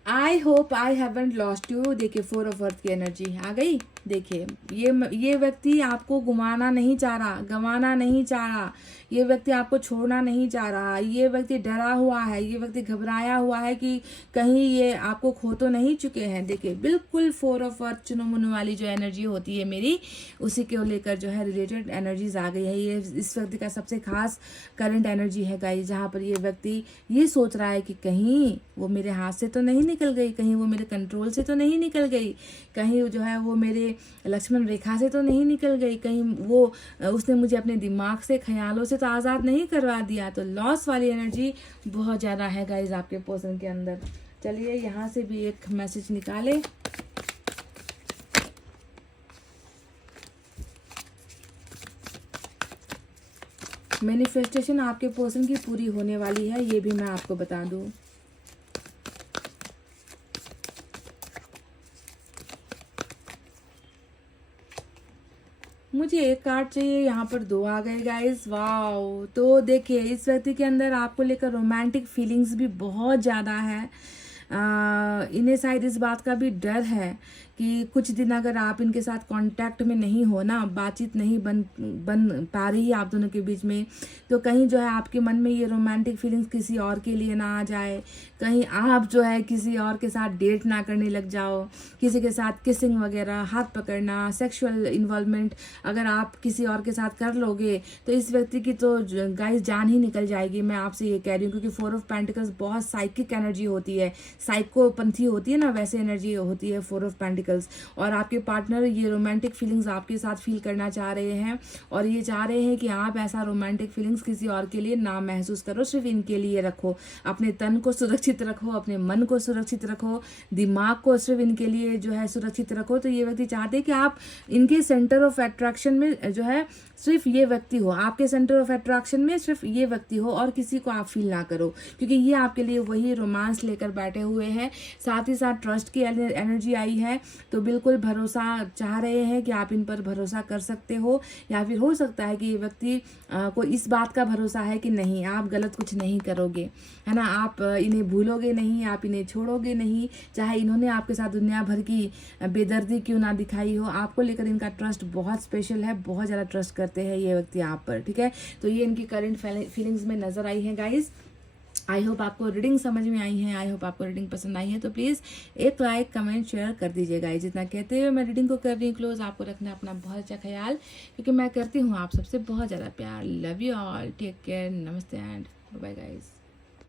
I hope I haven't lost you. देखिए 4 ऑफ अर्थ की एनर्जी आ गई। देखिए ये व्यक्ति आपको घुमाना नहीं चाह रहा, गंवाना नहीं चाह रहा, ये व्यक्ति आपको छोड़ना नहीं चाह रहा, ये व्यक्ति डरा हुआ है, ये व्यक्ति घबराया हुआ है कि कहीं ये आपको खो तो नहीं चुके हैं। देखिए बिल्कुल 4 ऑफ अर्थ चुनमुन वाली जो एनर्जी होती है मेरी, उसी को लेकर जो है रिलेटेड एनर्जीज आ गई है। ये इस व्यक्ति का सबसे खास करंट एनर्जी है गाइस, जहाँ पर ये व्यक्ति ये सोच रहा है कि कहीं वो मेरे हाथ से तो नहीं निकल गई, कहीं वो मेरे कंट्रोल से तो नहीं निकल गई, कहीं जो है वो मेरे लक्ष्मण रेखा से तो नहीं निकल गई, कहीं वो उसने मुझे अपने दिमाग से, ख्यालों से तो आज़ाद नहीं करवा दिया। तो लॉस वाली एनर्जी बहुत ज़्यादा है गाइज आपके पर्सन के अंदर। चलिए यहाँ से भी एक मैसेज निकाले। मैनिफेस्टेशन आपके पर्सन की पूरी होने वाली है, ये भी मैं आपको बता दूं। मुझे एक कार्ड चाहिए, यहाँ पर 2 आ गए गाइस, वाओ। तो देखिए इस व्यक्ति के अंदर आपको लेकर रोमांटिक फीलिंग्स भी बहुत ज़्यादा है। इन्हें शायद इस बात का भी डर है कि कुछ दिन अगर आप इनके साथ कांटेक्ट में नहीं हो ना, बातचीत नहीं बन पा रही है आप दोनों के बीच में, तो कहीं जो है आपके मन में ये रोमांटिक फीलिंग्स किसी और के लिए ना आ जाए, कहीं आप जो है किसी और के साथ डेट ना करने लग जाओ, किसी के साथ किसिंग वगैरह, हाथ पकड़ना, सेक्सुअल इन्वॉल्वमेंट अगर आप किसी और के साथ कर लोगे तो इस व्यक्ति की तो गाइस जान ही निकल जाएगी। मैं आपसे ये कह रही हूँ, क्योंकि 4 ऑफ पेंटिकल्स बहुत साइकिक एनर्जी होती है, साइकोपंथी होती है ना, वैसे एनर्जी होती है 4 ऑफ पेंटिकल्स। और आपके पार्टनर ये रोमांटिक फीलिंग्स आपके साथ फील करना चाह रहे हैं, और ये चाह रहे हैं कि आप ऐसा रोमांटिक फीलिंग्स किसी और के लिए ना महसूस करो, सिर्फ इनके लिए रखो। अपने तन को सुरक्षित रखो, अपने मन को सुरक्षित रखो, दिमाग को सिर्फ इनके लिए जो है सुरक्षित रखो। तो ये व्यक्ति चाहते हैं कि आप इनके सेंटर ऑफ अट्रैक्शन में जो है सिर्फ ये व्यक्ति हो, आपके सेंटर ऑफ अट्रैक्शन में सिर्फ ये व्यक्ति हो, और किसी को आप फील ना करो, क्योंकि ये आपके लिए वही रोमांस लेकर बैठे हुए हैं। साथ ही साथ ट्रस्ट की एनर्जी आई है, तो बिल्कुल भरोसा चाह रहे हैं कि आप इन पर भरोसा कर सकते हो, या फिर हो सकता है कि ये व्यक्ति को इस बात का भरोसा है कि नहीं आप गलत कुछ नहीं करोगे, है ना, आप इन्हें भूलोगे नहीं, आप इन्हें छोड़ोगे नहीं, चाहे इन्होंने आपके साथ दुनिया भर की बेदर्दी क्यों ना दिखाई हो। आपको लेकर इनका ट्रस्ट बहुत स्पेशल है, बहुत ज़्यादा ट्रस्ट करते हैं ये व्यक्ति आप पर, ठीक है। तो ये इनकी करंट फीलिंग्स में नजर आई है गाइज। आई होप आपको रीडिंग समझ में आई है, आई होप आपको रीडिंग पसंद आई है। तो प्लीज़ एक लाइक, कमेंट, शेयर कर दीजिएगा। जितना कहते हुए मैं रीडिंग को कर रही हूँ क्लोज, आपको रखना अपना बहुत अच्छा ख्याल, क्योंकि मैं करती हूँ आप सबसे बहुत ज़्यादा प्यार। Love you all, take care, नमस्ते एंड बाय गाइज।